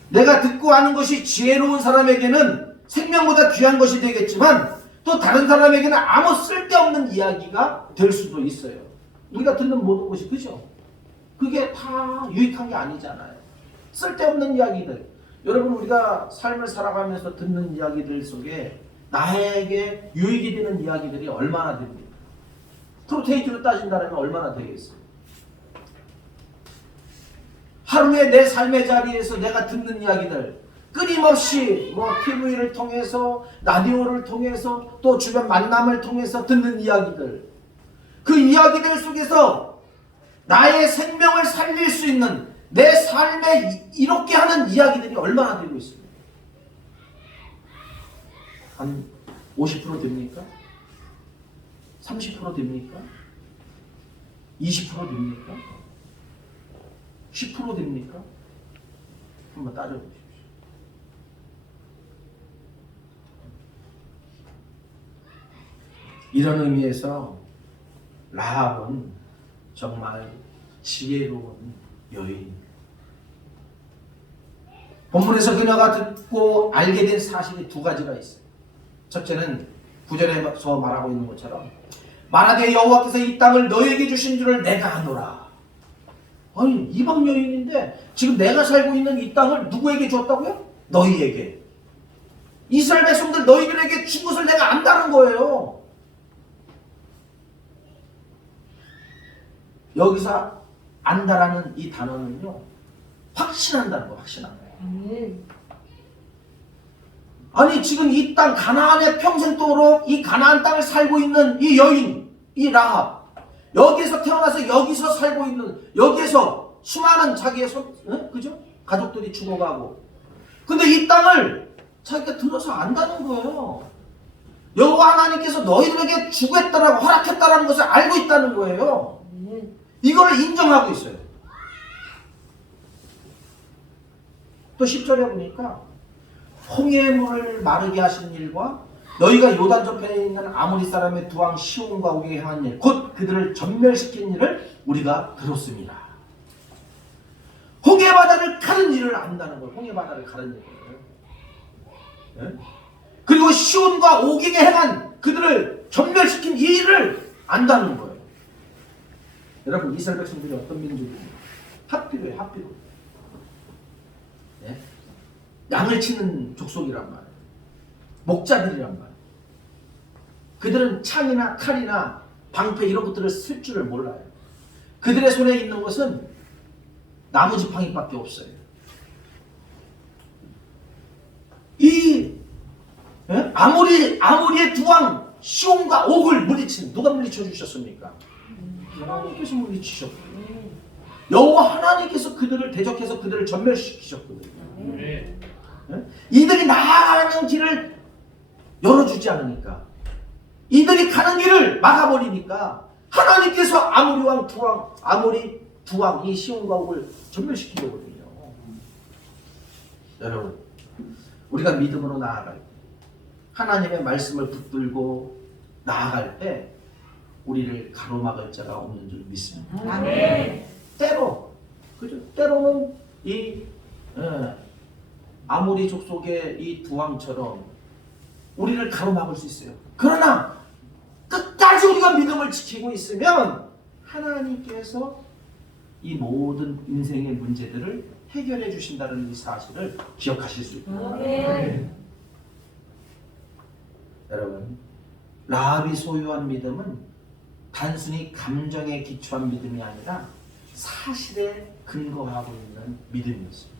내가 듣고 아는 것이 지혜로운 사람에게는 생명보다 귀한 것이 되겠지만 또 다른 사람에게는 아무 쓸데없는 이야기가 될 수도 있어요. 우리가 듣는 모든 것이 그죠? 그게 다 유익한 게 아니잖아요. 쓸데없는 이야기들. 여러분, 우리가 삶을 살아가면서 듣는 이야기들 속에 나에게 유익이 되는 이야기들이 얼마나 됩니까? 프로테이트로 따진다면 얼마나 되겠어요? 하루에 내 삶의 자리에서 내가 듣는 이야기들 끊임없이 TV를 통해서 라디오를 통해서 또 주변 만남을 통해서 듣는 이야기들, 그 이야기들 속에서 나의 생명을 살릴 수 있는 내 삶에 이롭게 하는 이야기들이 얼마나 되고 있습니다. 한 50% 됩니까? 30% 됩니까? 20% 됩니까? 10% 됩니까? 한번 따져보십시오. 이런 의미에서 라합은 정말 지혜로운 여인입니다. 본문에서 그녀가 듣고 알게 된 사실이 두 가지가 있어요. 첫째는 9절에서 말하고 있는 것처럼 말하되 여호와께서 이 땅을 너에게 주신 줄을 내가 아노라. 아니 이방 여인인데 지금 내가 살고 있는 이 땅을 누구에게 줬다고요? 너희에게. 이스라엘 백성들 너희들에게 준 것을 내가 안다는 거예요. 여기서 안다라는 이 단어는요, 확신한다는 거, 확신한다. 아니 지금 이 땅 가나안에 평생도록 이 가나안 땅을 살고 있는 이 여인, 이 라합, 여기에서 태어나서 여기서 살고 있는, 여기에서 수많은 자기의 그죠? 가족들이 죽어가고, 근데 이 땅을 자기가 들어서 안다는 거예요. 여호와 하나님께서 너희들에게 주겠다라고 허락했다라는 것을 알고 있다는 거예요. 이거를 인정하고 있어요. 또 10절에 보니까 홍해의 물을 마르게 하신 일과 너희가 요단 저편에 있는 아모리 사람의 두 왕 시온과 오게 행한 일, 곧 그들을 전멸시킨 일을 우리가 들었습니다. 홍해 바다를 가른 일을 안다는 거예요. 홍해 바다를 가른 일을. 네? 그리고 시온과 오게게 행한 그들을 전멸시킨 이 일을 안다는 거예요. 여러분 이스라엘 백성들이 어떤 민족입니까? 합비로예요. 합비로. 네? 양을 치는 족속이란 말이에요. 목자들이란 말이에요. 그들은 창이나 칼이나 방패 이런 것들을 쓸 줄을 몰라요. 그들의 손에 있는 것은 나무 지팡이밖에 없어요. 이 아모리의 두 왕 시온과 옥을 물리친, 누가 물리쳐 주셨습니까? 하나님께서 물리치셨고, 여호와 하나님께서 그들을 대적해서 그들을 전멸시키셨거든요. 네? 이들이 나아가는 길을 열어주지 않으니까, 이들이 가는 길을 막아버리니까 하나님께서 아모리 두 왕 이 시온과 옥을 전멸시키거든요. 여러분, 우리가 믿음으로 나아갈 때, 하나님의 말씀을 붙들고 나아갈 때 우리를 가로막을 자가 없는 줄 믿습니다. 아멘. 때로는 이 아모리 족속의 이 두 왕처럼 우리를 가로막을 수 있어요. 그러나 끝까지 우리가 믿음을 지키고 있으면 하나님께서 이 모든 인생의 문제들을 해결해 주신다는 이 사실을 기억하실 수 있습니다. 여러분, 라합이 소유한 믿음은 단순히 감정에 기초한 믿음이 아니라 사실에 근거하고 있는 믿음이었습니다.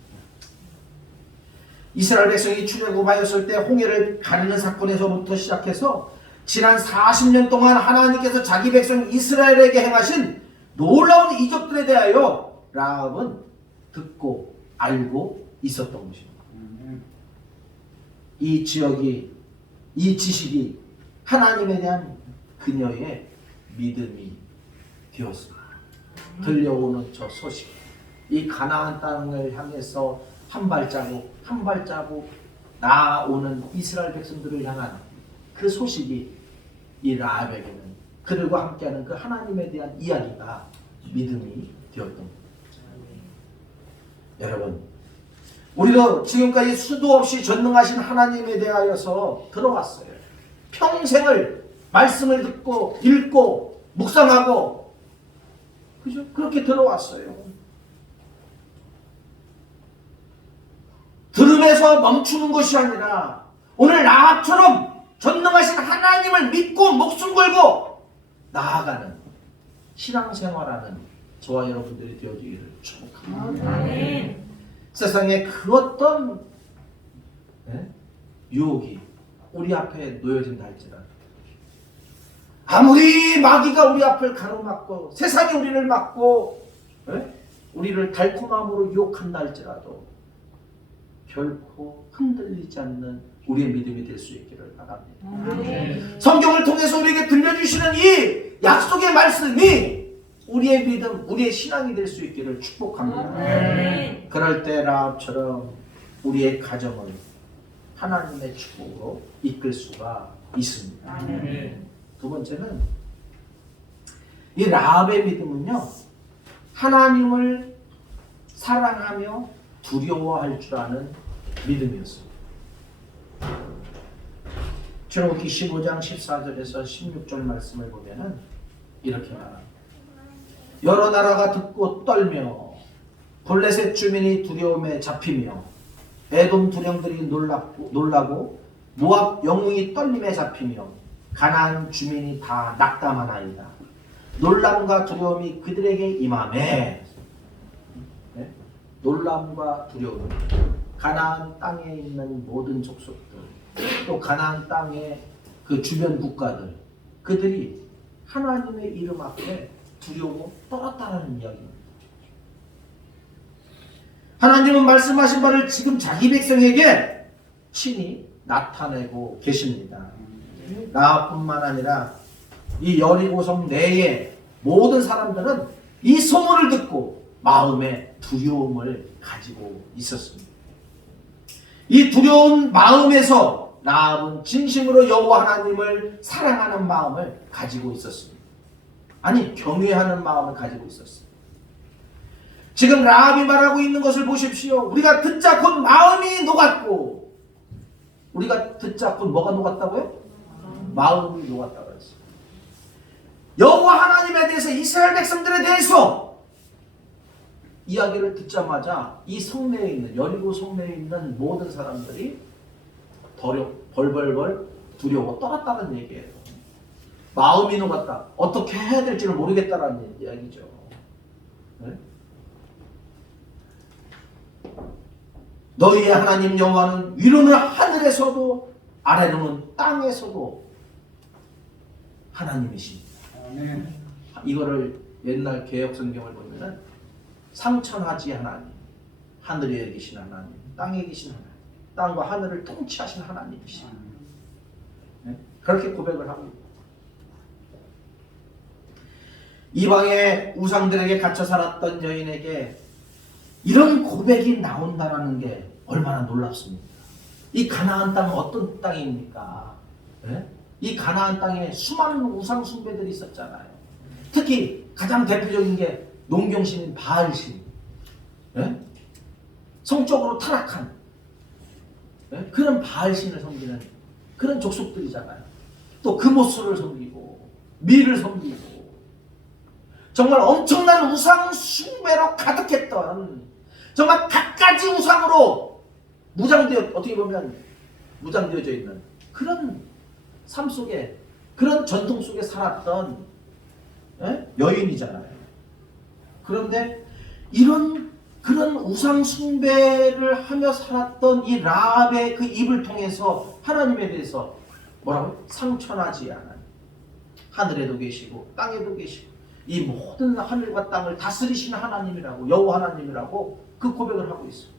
이스라엘 백성이 출애굽하였을 때 홍해를 가르는 사건에서부터 시작해서 지난 40년 동안 하나님께서 자기 백성 이스라엘에게 행하신 놀라운 이적들에 대하여 라합은 듣고 알고 있었던 것입니다. 이 지역이, 이 지식이 하나님에 대한 그녀의 믿음이 되었습니다. 들려오는 저 소식, 이 가나안 땅을 향해서 한 발자국 한 발자국 나아오는 이스라엘 백성들을 향한 그 소식이 이 라합에게는, 그들과 함께하는 그 하나님에 대한 이야기가 믿음이 되었던 겁니다. 여러분, 우리도 지금까지 수도 없이 전능하신 하나님에 대하여서 들어왔어요. 평생을 말씀을 듣고 읽고 묵상하고, 그죠? 그렇게 들어왔어요. 들음에서 멈추는 것이 아니라 오늘 라합처럼 전능하신 하나님을 믿고 목숨 걸고 나아가는 신앙생활하는 저와 여러분들이 되어지기를 축복합니다. 아멘. 세상에 그 어떤 유혹이 우리 앞에 놓여진다 할지라도, 아무리 마귀가 우리 앞을 가로막고 세상이 우리를 막고 우리를 달콤함으로 유혹한다 할지라도 결코 흔들리지 않는 우리의 믿음이 될 수 있기를 바랍니다. 아멘. 성경을 통해서 우리에게 들려주시는 이 약속의 말씀이 우리의 믿음, 우리의 신앙이 될 수 있기를 축복합니다. 아멘. 그럴 때 라합처럼 우리의 가정을 하나님의 축복으로 이끌 수가 있습니다. 아멘. 두 번째는 이 라합의 믿음은요, 하나님을 사랑하며 두려워할 줄 아는 믿음이었습니다. 출애굽기 15장 14절에서 16절 말씀을 보면은 이렇게 말합니다. 여러 나라가 듣고 떨며 블레셋 주민이 두려움에 잡히며 에돔 두령들이 놀라고 모압 영웅이 떨림에 잡히며 가나안 주민이 다 낙담하나이다. 놀람과 두려움이 그들에게 임하매. 네? 놀람과 두려움. 가나안 땅에 있는 모든 족속들, 또 가나안 땅의 그 주변 국가들, 그들이 하나님의 이름 앞에 두려워 떨었다라는 이야기입니다. 하나님은 말씀하신 바를 지금 자기 백성에게 친히 나타내고 계십니다. 나뿐만 아니라 이 여리고성 내의 모든 사람들은 이 소문을 듣고 마음에 두려움을 가지고 있었습니다. 이 두려운 마음에서 라합은 진심으로 여호와 하나님을 사랑하는 마음을 가지고 있었습니다. 아니, 경외하는 마음을 가지고 있었습니다. 지금 라합이 말하고 있는 것을 보십시오. 우리가 듣자 곧 마음이 녹았고, 우리가 듣자 곧 뭐가 녹았다고요? 마음이 녹았다고 했어요. 여호와 하나님에 대해서, 이스라엘 백성들에 대해서 이야기를 듣자마자 이 성내에 있는, 여리고 성내에 있는 모든 사람들이 벌벌벌 두려워 떨었다는 얘기예요. 마음이 녹았다. 어떻게 해야 될지를 모르겠다라는 이야기죠. 네? 너희의 하나님 여호와는 위로는 하늘에서도 아래로는 땅에서도 하나님이십니다. 아멘. 이거를 옛날 개역 성경을 보면은 상천하지 하나님, 하늘에 계신 하나님, 땅에 계신 하나님, 땅과 하늘을 통치하신 하나님이십니다. 네? 그렇게 고백을 하고 있습니다. 이방의 우상들에게 갇혀 살았던 여인에게 이런 고백이 나온다는 게 얼마나 놀랍습니까? 이 가나안 땅은 어떤 땅입니까? 네? 이 가나안 땅에 수많은 우상 숭배들이 있었잖아요. 특히 가장 대표적인 게 농경신인 바알신, 네? 성적으로 타락한, 네? 그런 바알신을 섬기는 그런 족속들이잖아요. 또 금오스를 섬기고 미를 섬기고 정말 엄청난 우상 숭배로 가득했던, 정말 갖가지 우상으로 어떻게 보면 무장되어져 있는 그런 삶 속에, 그런 전통 속에 살았던 여인이잖아요. 그런데 그런 우상 숭배를 하며 살았던 이 라합의 그 입을 통해서 하나님에 대해서 뭐라고요? 상천하지 않아요. 하늘에도 계시고 땅에도 계시고 이 모든 하늘과 땅을 다스리시는 하나님이라고, 여호와 하나님이라고 그 고백을 하고 있어요.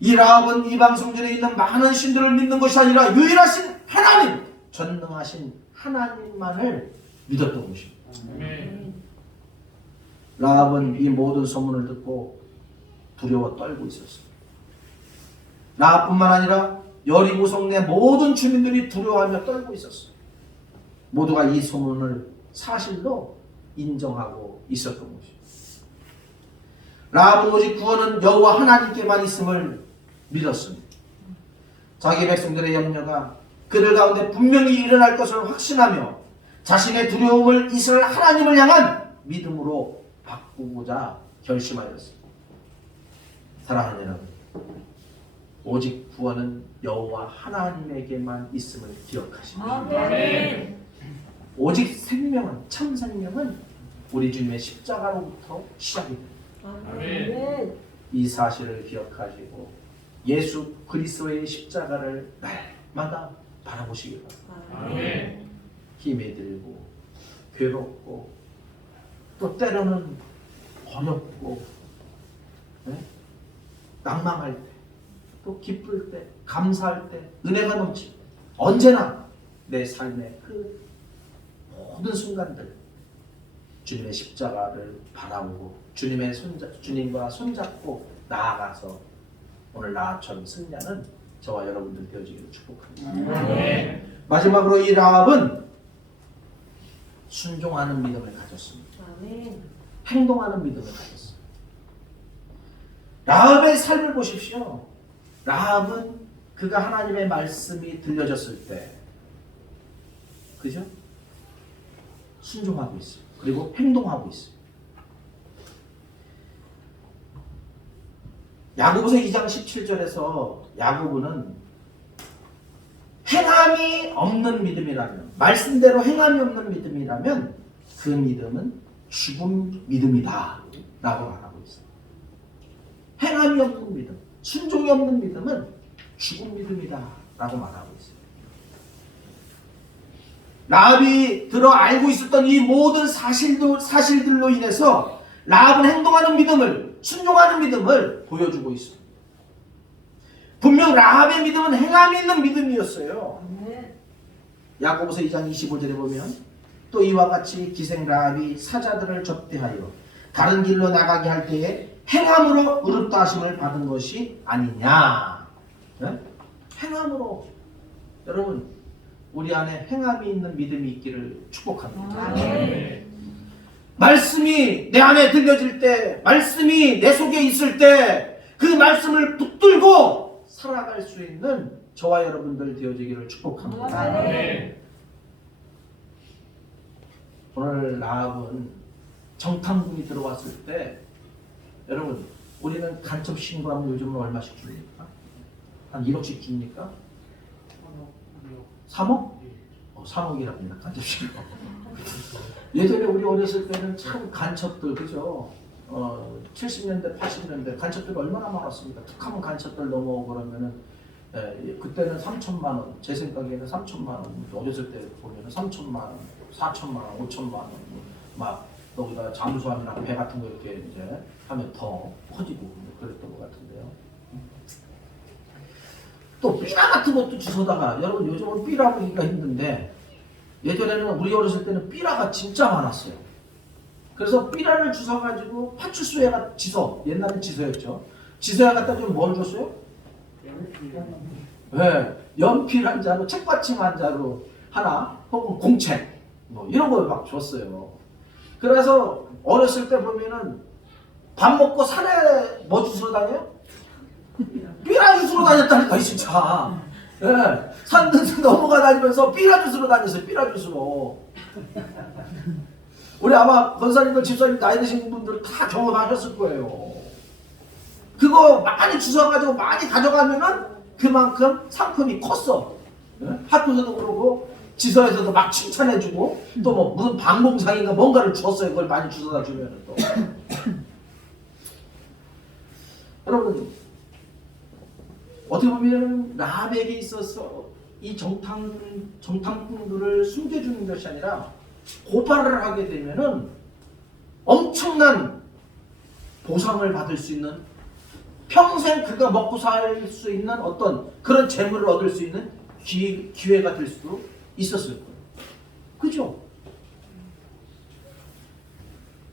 이 라합은 이방 성전에 있는 많은 신들을 믿는 것이 아니라 유일하신 하나님, 전능하신 하나님만을 믿었던 것입니다. 아멘. 라합은 이 모든 소문을 듣고 두려워 떨고 있었습니다. 라합뿐만 아니라 여리고 성내 모든 주민들이 두려워하며 떨고 있었어요. 모두가 이 소문을 사실로 인정하고 있었던 것입니다. 라합은 오직 구원은 여호와 하나님께만 있음을 믿었습니다. 자기 백성들의 염려가 그들 가운데 분명히 일어날 것을 확신하며 자신의 두려움을 이스라엘 하나님을 향한 믿음으로 바꾸고자 결심하였습니다. 사랑하는 여러분, 오직 구원은 여호와 하나님에게만 있음을 기억하십니다. 아멘. 오직 생명은, 참 생명은 우리 주님의 십자가로부터 시작입니다. 아멘. 이 사실을 기억하시고 예수 그리스도의 십자가를 날마다 바라보시기 바랍니다. 아멘. 힘이 들고 괴롭고 또 때로는 어렵고 낭망할 때 또 기쁠 때, 감사할 때, 은혜가 넘치고 언제나 내 삶의 그 모든 순간들 주님의 십자가를 바라보고 주님과 손잡고 나아가서 오늘 나처럼 승리하는 저와 여러분들 되어지기를 축복합니다. 마지막으로 이 라합은 순종하는 믿음을 가졌습니다. 행동하는 믿음을 가졌습니다. 라합의 삶을 보십시오. 라합은 그가 하나님의 말씀이 들려졌을 때, 그죠? 순종하고 있어요. 그리고 행동하고 있어요. 야고보서 2장 17절에서 야고보는 행함이 없는 믿음이라면, 말씀대로 행함이 없는 믿음이라면 그 믿음은 죽은 믿음이다 라고 말하고 있어요. 행함이 없는 믿음, 순종이 없는 믿음은 죽은 믿음이다 라고 말하고 있어요. 라합이 들어 알고 있었던 이 모든 사실들로 인해서 라합은 행동하는 믿음을, 순종하는 믿음을 보여주고 있습니다. 분명 라합의 믿음은 행함이 있는 믿음이었어요. 야고보서 2장 25절에 보면 또 이와 같이 기생 라합이 사자들을 접대하여 다른 길로 나가게 할 때에 행함으로 의롭다 하심을 받은 것이 아니냐. 네? 행함으로. 여러분, 우리 안에 행함이 있는 믿음이 있기를 축복합니다. 말씀이 내 안에 들려질 때, 말씀이 내 속에 있을 때 그 말씀을 붙들고 살아갈 수 있는 저와 여러분들 되어지기를 축복합니다. 오늘 라합은 정탐꾼이 들어왔을 때, 여러분, 우리는 간첩 신고하면 요즘은 얼마씩 줍니까? 한 1억씩 줍니까? 3억? 3억이랍니다. 간첩 신고. 예전에 우리 어렸을 때는 참 간첩들, 그죠? 70년대, 80년대 간첩들 얼마나 많았습니까? 툭하면 간첩들 넘어오고 그러면은, 그때는 3천만 원, 제 생각에는 3천만 원, 어렸을 때 보면은 3천만 원, 4천만 원, 5천만 원, 막 여기다 잠수함이나 배 같은 거 이렇게 이제 하면 더 커지고 그랬던 것 같은데요. 또 삐라 같은 것도 주워다가, 여러분 요즘은 삐라 보기가 힘든데 예전에는 우리 어렸을 때는 삐라가 진짜 많았어요. 그래서 삐라를 주워가지고 파출소에가 지서, 옛날엔 지서였죠. 지서에 갖다 좀 뭘 줬어요? 네, 연필 한 자루, 책받침 한 자루 하나, 혹은 공책 뭐 이런 걸 막 줬어요. 그래서 어렸을 때 보면은 밥 먹고 산에 뭐 주스러 다녀요? 삐라 주스러 다녔다니까 진짜. 네, 산 넘어가 다니면서 삐라 주스러 다녔어요. 삐라 주스러. 우리 아마 권사님들, 집사님 나이 드신 분들 다 경험하셨을 거예요. 그거 많이 주워가지고 많이 가져가면은 그만큼 상품이 컸어. 네? 학교에서도 그러고 지서에서도 막 칭찬해주고 또 뭐 무슨 방공상인가 뭔가를 줬어요. 그걸 많이 주워다 주면은 또. 여러분, 어떻게 보면 라합에게 있어서 이 정탐꾼들을 숨겨주는 것이 아니라 고발을 하게 되면은 엄청난 보상을 받을 수 있는, 평생 그가 먹고 살 수 있는 어떤 그런 재물을 얻을 수 있는 기회가 될 수도 있었을 거예요. 그죠?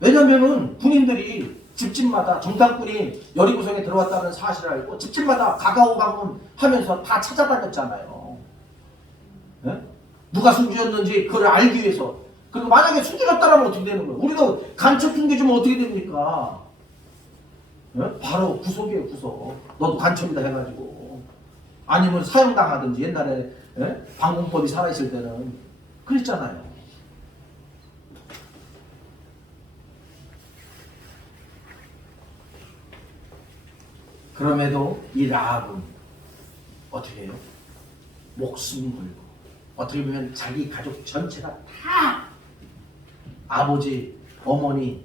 왜냐면은 군인들이 집집마다 정탐꾼이 여리고성에 들어왔다는 사실을 알고 집집마다 가가오 방문하면서 다 찾아다녔잖아요. 네? 누가 숨겼는지 그걸 알기 위해서. 그리고 만약에 숨겨졌다면 어떻게 되는 거예요? 우리도 간첩 숨겨주면 어떻게 됩니까? 네? 바로 구속이에요, 구속. 너도 간첩이다 해가지고. 아니면 사형당하든지, 옛날에 네? 방공법이 살아있을 때는 그랬잖아요. 그럼에도 이 라합은 어떻게 해요? 목숨 걸고, 어떻게 보면 자기 가족 전체가 다, 아버지, 어머니,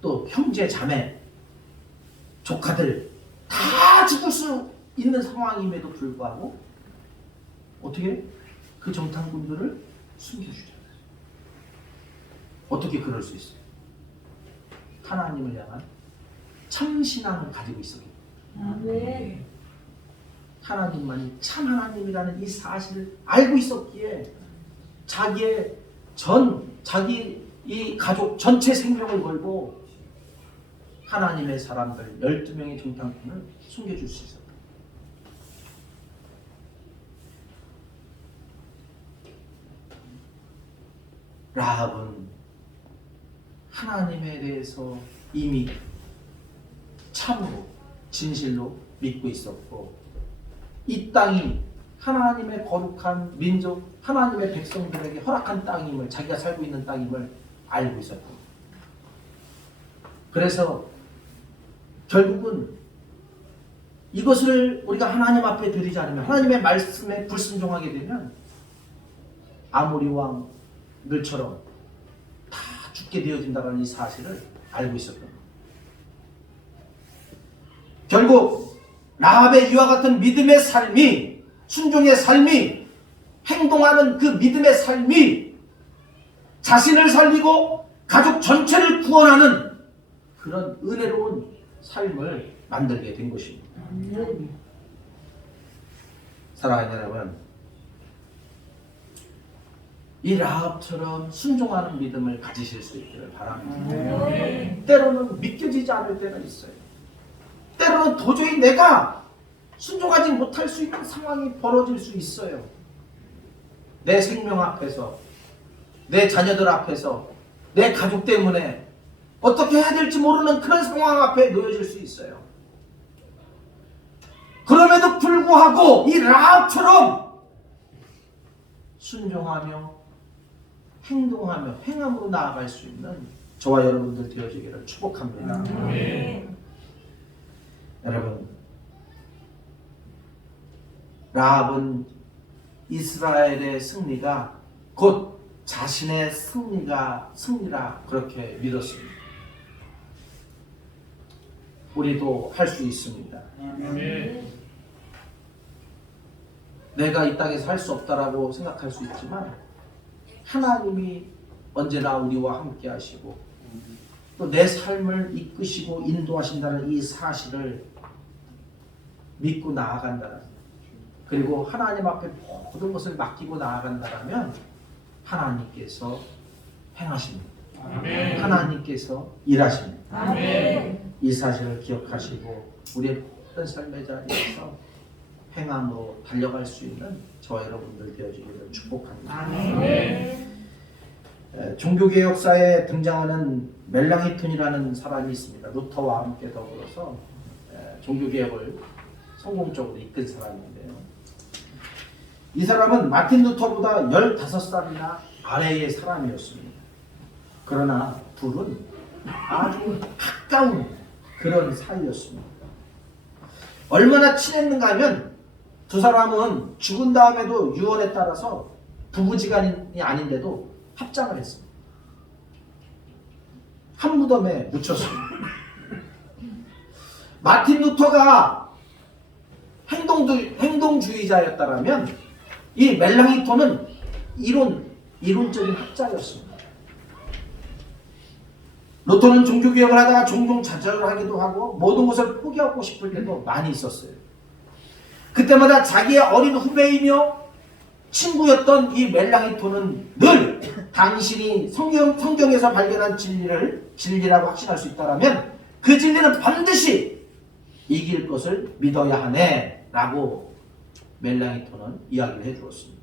또 형제, 자매, 조카들 다 죽을 수 있는 상황임에도 불구하고 어떻게 그 정탐꾼들을 숨겨주잖아요. 어떻게 그럴 수 있어요? 하나님을 향한 참신앙을 가지고 있었기 때문에. 하나님만이 참 하나님이라는 이 사실을 알고 있었기에 자기 이 가족 전체 생명을 걸고 하나님의 사람들 12명의 정탐꾼을 숨겨줄 수 있었다. 라합은 하나님에 대해서 이미 참으로 진실로 믿고 있었고 이 땅이 하나님의 거룩한 민족, 하나님의 백성들에게 허락한 땅임을, 자기가 살고 있는 땅임을 알고 있었고, 그래서 결국은 이것을 우리가 하나님 앞에 드리지 않으면, 하나님의 말씀에 불순종하게 되면 아모리 왕들처럼 다 죽게 되어진다는 이 사실을 알고 있었던 거예요. 결국 라합의 이와 같은 믿음의 삶이, 순종의 삶이, 행동하는 그 믿음의 삶이 자신을 살리고 가족 전체를 구원하는 그런 은혜로운 삶을 만들게 된 것입니다. 사랑하는 여러분, 이 라합처럼 순종하는 믿음을 가지실 수 있기를 바랍니다. 때로는 믿겨지지 않을 때가 있어요. 때로는 도저히 내가 순종하지 못할 수 있는 상황이 벌어질 수 있어요. 내 생명 앞에서, 내 자녀들 앞에서, 내 가족 때문에 어떻게 해야 될지 모르는 그런 상황 앞에 놓여질 수 있어요. 그럼에도 불구하고 이 라합처럼 순종하며 행동하며 행함으로 나아갈 수 있는 저와 여러분들 되어지기를 축복합니다. 여러분, 라합은 이스라엘의 승리가 곧 자신의 승리라 그렇게 믿었습니다. 우리도 할 수 있습니다. 내가 이 땅에서 할 수 없다라고 생각할 수 있지만 하나님이 언제나 우리와 함께 하시고 또 내 삶을 이끄시고 인도하신다는 이 사실을 믿고 나아간다는, 그리고 하나님 앞에 모든 것을 맡기고 나아간다면 하나님께서 행하십니다. 아멘. 하나님께서 일하십니다. 아멘. 이 사실을 기억하시고 우리의 모든 삶의 자리에서 행함으로 달려갈 수 있는 저와 여러분들 되어지기를 축복합니다. 아멘. 종교개혁 역사에 등장하는 멜랑히톤이라는 사람이 있습니다. 루터와 함께 더불어서 종교개혁을 성공적으로 이끈 사람인데요. 이 사람은 마틴 루터보다 15살이나 아래의 사람이었습니다. 그러나 둘은 아주 가까운 그런 사이였습니다. 얼마나 친했는가 하면 두 사람은 죽은 다음에도 유언에 따라서 부부지간이 아닌데도 합장을 했습니다. 한 무덤에 묻혔습니다. 마틴 루터가 행동주의자였다면 이 멜랑히톤은 이론적인 학자였습니다. 루터는 종교개혁을 하다가 종종 좌절하기도 하고 모든 것을 포기하고 싶을 때도 많이 있었어요. 그때마다 자기의 어린 후배이며 친구였던 이 멜랑히톤은 늘 당신이 성경에서 발견한 진리라고 확신할 수 있다면 그 진리는 반드시 이길 것을 믿어야 하네 라고 멜랑히톤은 이야기를 해주었습니다.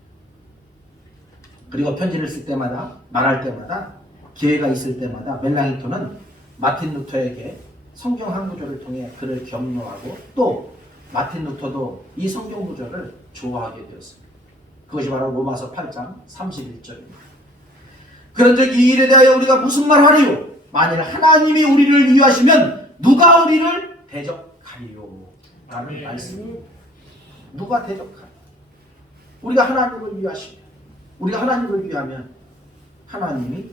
그리고 편지를 쓸 때마다, 말할 때마다, 기회가 있을 때마다 멜랑히톤은 마틴 루터에게 성경 한 구절을 통해 그를 격려하고 또 마틴 루터도 이 성경 구절을 좋아하게 되었습니다. 그것이 바로 로마서 8장 31절입니다. 그런즉 이 일에 대하여 우리가 무슨 말하리요? 만일 하나님이 우리를 위하시면 누가 우리를 대적하리요? 라는 말씀입니다. 누가 대적하리요? 우리가 하나님을 위하시면, 우리가 하나님을 위하면 하나님이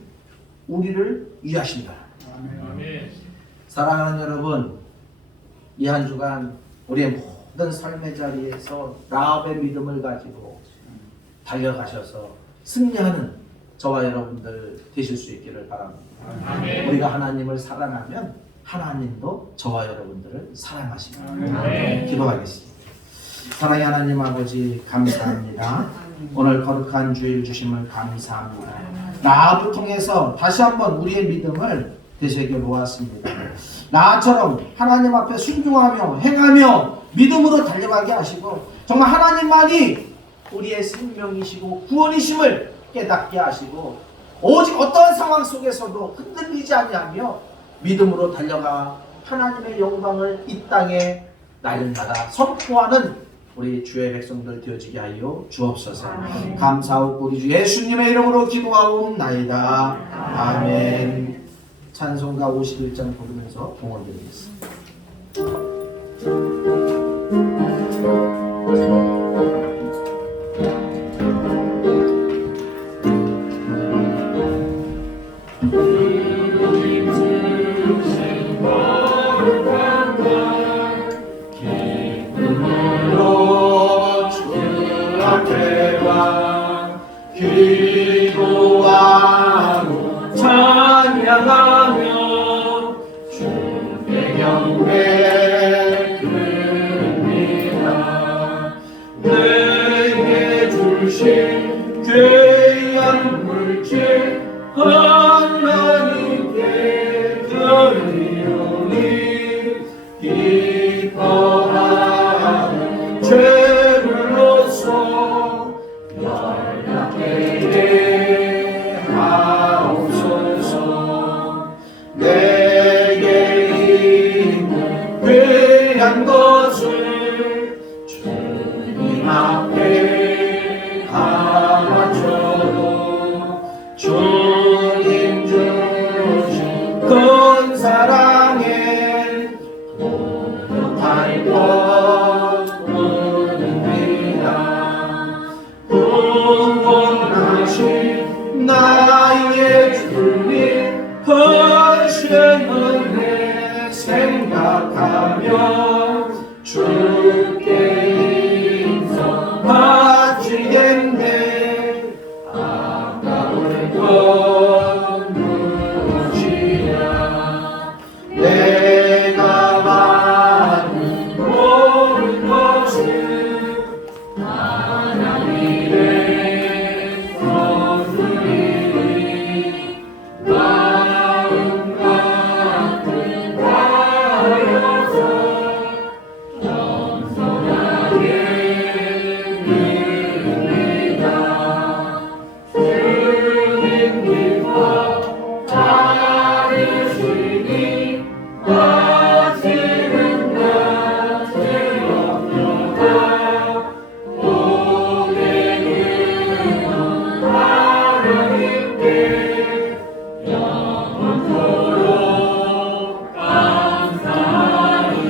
우리를 위하신다. 아멘. 사랑하는 여러분, 이 한 주간 우리의 모든 삶의 자리에서 라합의 믿음을 가지고 달려가셔서 승리하는 저와 여러분들 되실 수 있기를 바랍니다. 아멘. 우리가 하나님을 사랑하면 하나님도 저와 여러분들을 사랑하십니다. 아멘. 기도하겠습니다. 사랑의 하나님 아버지 감사합니다. 오늘 거룩한 주일 주심을 감사합니다. 나를 통해서 다시 한번 우리의 믿음을 되새겨 보았습니다. 나처럼 하나님 앞에 순종하며 행하며 믿음으로 달려가게 하시고 정말 하나님만이 우리의 생명이시고 구원이심을 깨닫게 하시고 오직 어떠한 상황 속에서도 흔들리지 아니하며 믿음으로 달려가 하나님의 영광을 이 땅에 날마다 선포하는 우리 주의 백성들 되어지게 하여 주옵소서. 감사하고 우리 주 예수님의 이름으로 기도하옵나이다. 아멘. 찬송가 51장 부르면서 봉헌드리겠습니다. 기도하고 찬양하며 주의 경배 드립니다. 내게 주신 귀한 물질 하나님께 드리오니 기뻐하는 죄물로서 연약하게 하옵소서. 내게 있는 귀한 것을 주님 앞에 감춰도 주님 주신 큰 사랑에 동역할 것뿐입니다. 구원하신 나의 주님 크신 은혜 생각하며 주께 인정하시겠네. 아까울 것 무엇이냐. 내가 받은 모든 것은 하나님의 선물이니 마음 같은 바여서 겸손하게 드립니다. 주님께서 받으시니 하시는 것을 없도다. 오늘은 하나님께 영원토록 감사하리.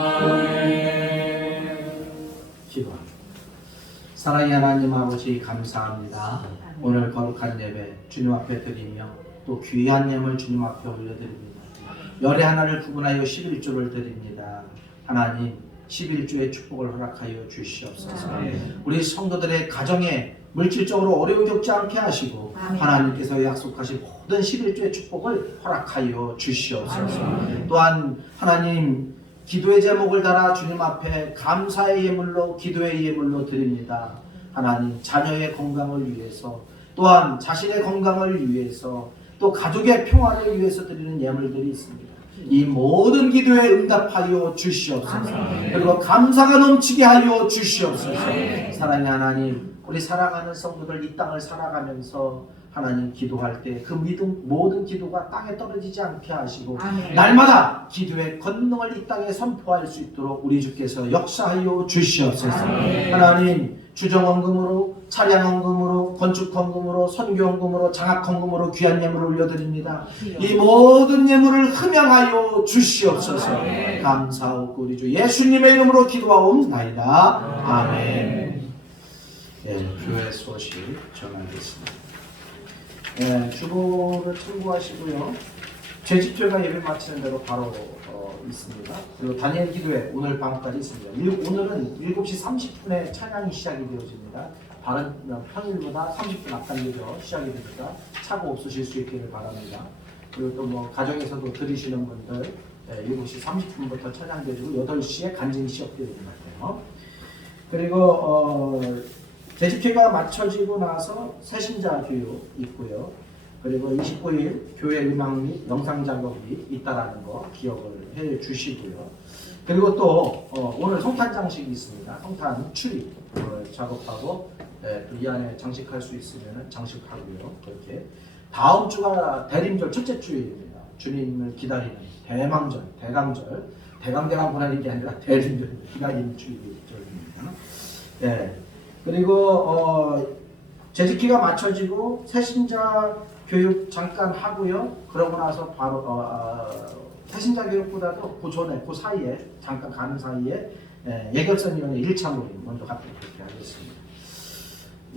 아멘. 기도합니다. 사랑의 하나님 아버지 감사합니다. 오늘 거룩한 예배 주님 앞에 드리며 또 귀한 예물 주님 앞에 올려드립니다. 열의 하나를 구분하여 11조를 드립니다. 하나님 11조의 축복을 허락하여 주시옵소서. 우리 성도들의 가정에 물질적으로 어려움 겪지 않게 하시고 하나님께서 약속하신 모든 11조의 축복을 허락하여 주시옵소서. 또한 하나님 기도의 제목을 달아 주님 앞에 감사의 예물로 기도의 예물로 드립니다. 하나님 자녀의 건강을 위해서 또한 자신의 건강을 위해서 또 가족의 평화를 위해서 드리는 예물들이 있습니다. 이 모든 기도에 응답하여 주시옵소서. 그리고 감사가 넘치게 하여 주시옵소서. 사랑의 하나님, 우리 사랑하는 성도들 이 땅을 살아가면서 하나님 기도할 때 그 모든 기도가 땅에 떨어지지 않게 하시고 날마다 기도의 권능을 이 땅에 선포할 수 있도록 우리 주께서 역사하여 주시옵소서. 하나님 주정헌금으로 차량헌금으로 건축헌금으로 선교헌금으로 장학헌금으로 귀한 예물을 올려드립니다. 이 모든 예물을 흠양하여 주시옵소서. 감사하고 우리 주 예수님의 이름으로 기도하옵나이다. 아멘. 네, 교회 소식 전하겠습니다. 네, 주보를 참고하시고요. 제집회가 예배 마치는 대로 바로 있습니다. 그리고 다니엘 기도회 오늘 밤까지 있습니다. 오늘은 7시 30분에 찬양이 시작이 되어집니다. 다른 평일보다 30분 앞당겨져 시작이 됩니다. 착오 없으실 수 있기를 바랍니다. 그리고 또 가정에서도 들으시는 분들 7시 30분부터 찬양되고 8시에 간증 시작되는 것 같아요. 그리고 재집회가 마쳐지고 나서 새신자 교육 있고요. 그리고 29일 교회 음악 및 영상 작업이 있다라는 거 기억을 해 주시고요. 그리고 또 오늘 성탄 장식이 있습니다. 성탄 추리 작업하고 또 이 안에 장식할 수 있으면 장식하고요. 그렇게 다음 주가 대림절 첫째 주일입니다. 주님을 기다리는 대망절, 대강절, 대강대강 보내는 게 아니라 대림절 기다리는 주일입니다. 예. 그리고 재직기가 맞춰지고 새신자 교육 잠깐 하고요. 그러고 나서 바로 새신자 교육보다도 그 전에 그 사이에 잠깐 가는 사이에 예결선위원회 1차 모임 먼저 갖도록 그렇게 하겠습니다.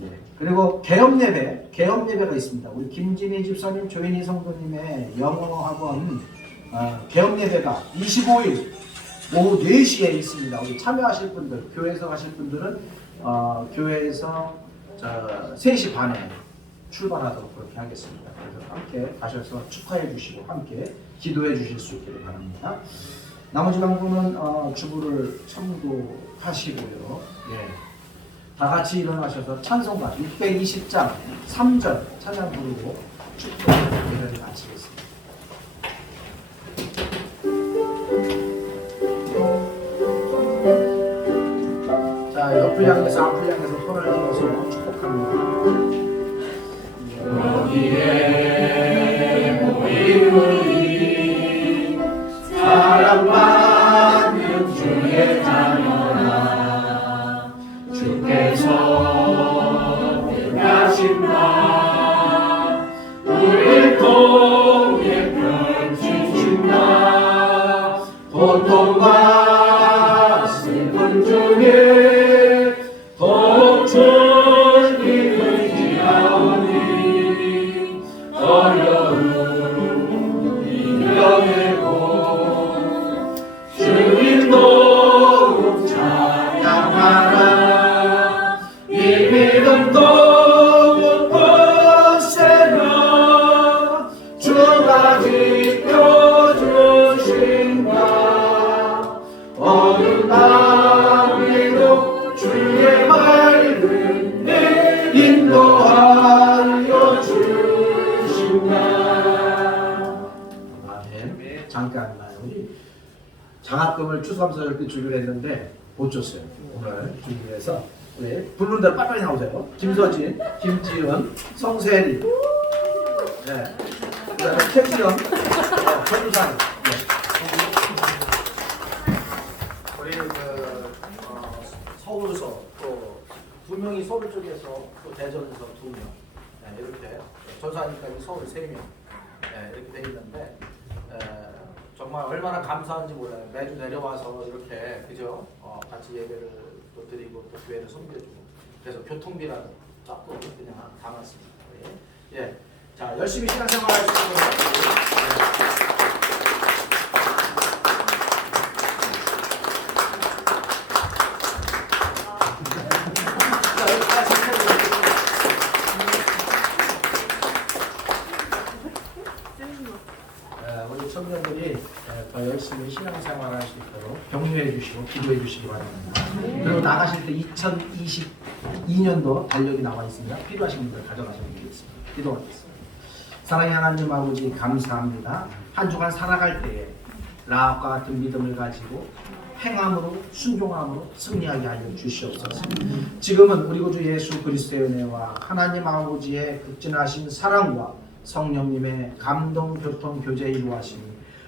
예. 그리고 개업 예배가 있습니다. 우리 김진희 집사님, 조인희 성도님의 영어 학원 개업 예배가 25일 오후 4시에 있습니다. 우리 참여하실 분들, 교회에서 가실 분들은 교회에서 3시 반에 출발하도록 그렇게 하겠습니다. 그래서 함께 가셔서 축하해 주시고 함께 기도해 주실 수 있기를 바랍니다. 나머지 강구는 주부를 참고하시고요. 예. 다 같이 일어나셔서 찬송가 620장 3절 찬양 부르고 축도 예배를 마치겠습니다. 자, 옆을 향해서 앞을 향해서 손을 들어서 축복합니다. 여기에 모인 우리 사랑받는 주의 자녀라 주께서 택하신 나 우리 통해 펼치신 나 고통과 슬픔 중에 도춘히 의지하오니 어려움 이겨내고 주님 노릇 찬양하라 이 믿음도 곳곳에나 주가 지켜주신다 어느 날에도 주의 맑은 내 인도하여 주신다. 아멘. 잠깐 우리 장학금을 추수감사 때 주기로 했는데 못 줬어요. 오늘 주기로 해서 우리 부르는 대로 빨리빨리 나오세요. 김서진, 김지은, 성세리, 네. 그다음에 최지영, 전두산. 네. 우리 서울서 또 2명이 서울 쪽에서 또 대전에서 2명 이렇게 전사하니까 서울 3명 이렇게 돼 있는데 정말 얼마나 감사한지 몰라요. 매주 내려와서 이렇게 그죠? 같이 예배를 또 드리고 또 교회를 섬겨주고 그래서 교통비라도 조금 그냥 담았습니다. 예. 자, 열심히 신앙생활 하시고 우리 청년들이 더 열심히 신앙생활 할 수 있도록 격려해 주시고 기도해 주시기 바랍니다. 그리고 나가실 때 2022년도 달력이 나와 있습니다. 필요하신 분들 가져가시면 되겠습니다. 기도하겠습니다. 사랑의 하나님 아버지 감사합니다. 한 주간 살아갈 때에 라합과 같은 믿음을 가지고 행함으로 순종함으로 승리하게 하여 주시옵소서. 지금은 우리 구주 예수 그리스도의 은혜와 하나님 아버지의 극진하신 사랑과 성령님의 감동 교통 교제 이루하시니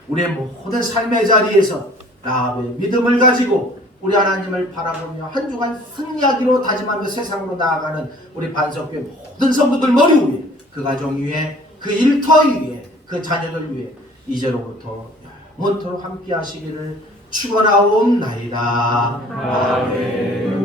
우리의 모든 삶의 자리에서 라합의 믿음을 가지고 우리 하나님을 바라보며 한 주간 승리하기로 다짐하며 세상으로 나아가는 우리 반석교회 모든 성도들 머리 위에 그 가정 위에 그 일터 위에 그 자녀들 위에 이제로부터 영원토록 함께 하시기를 축원하옵나이다. 아멘.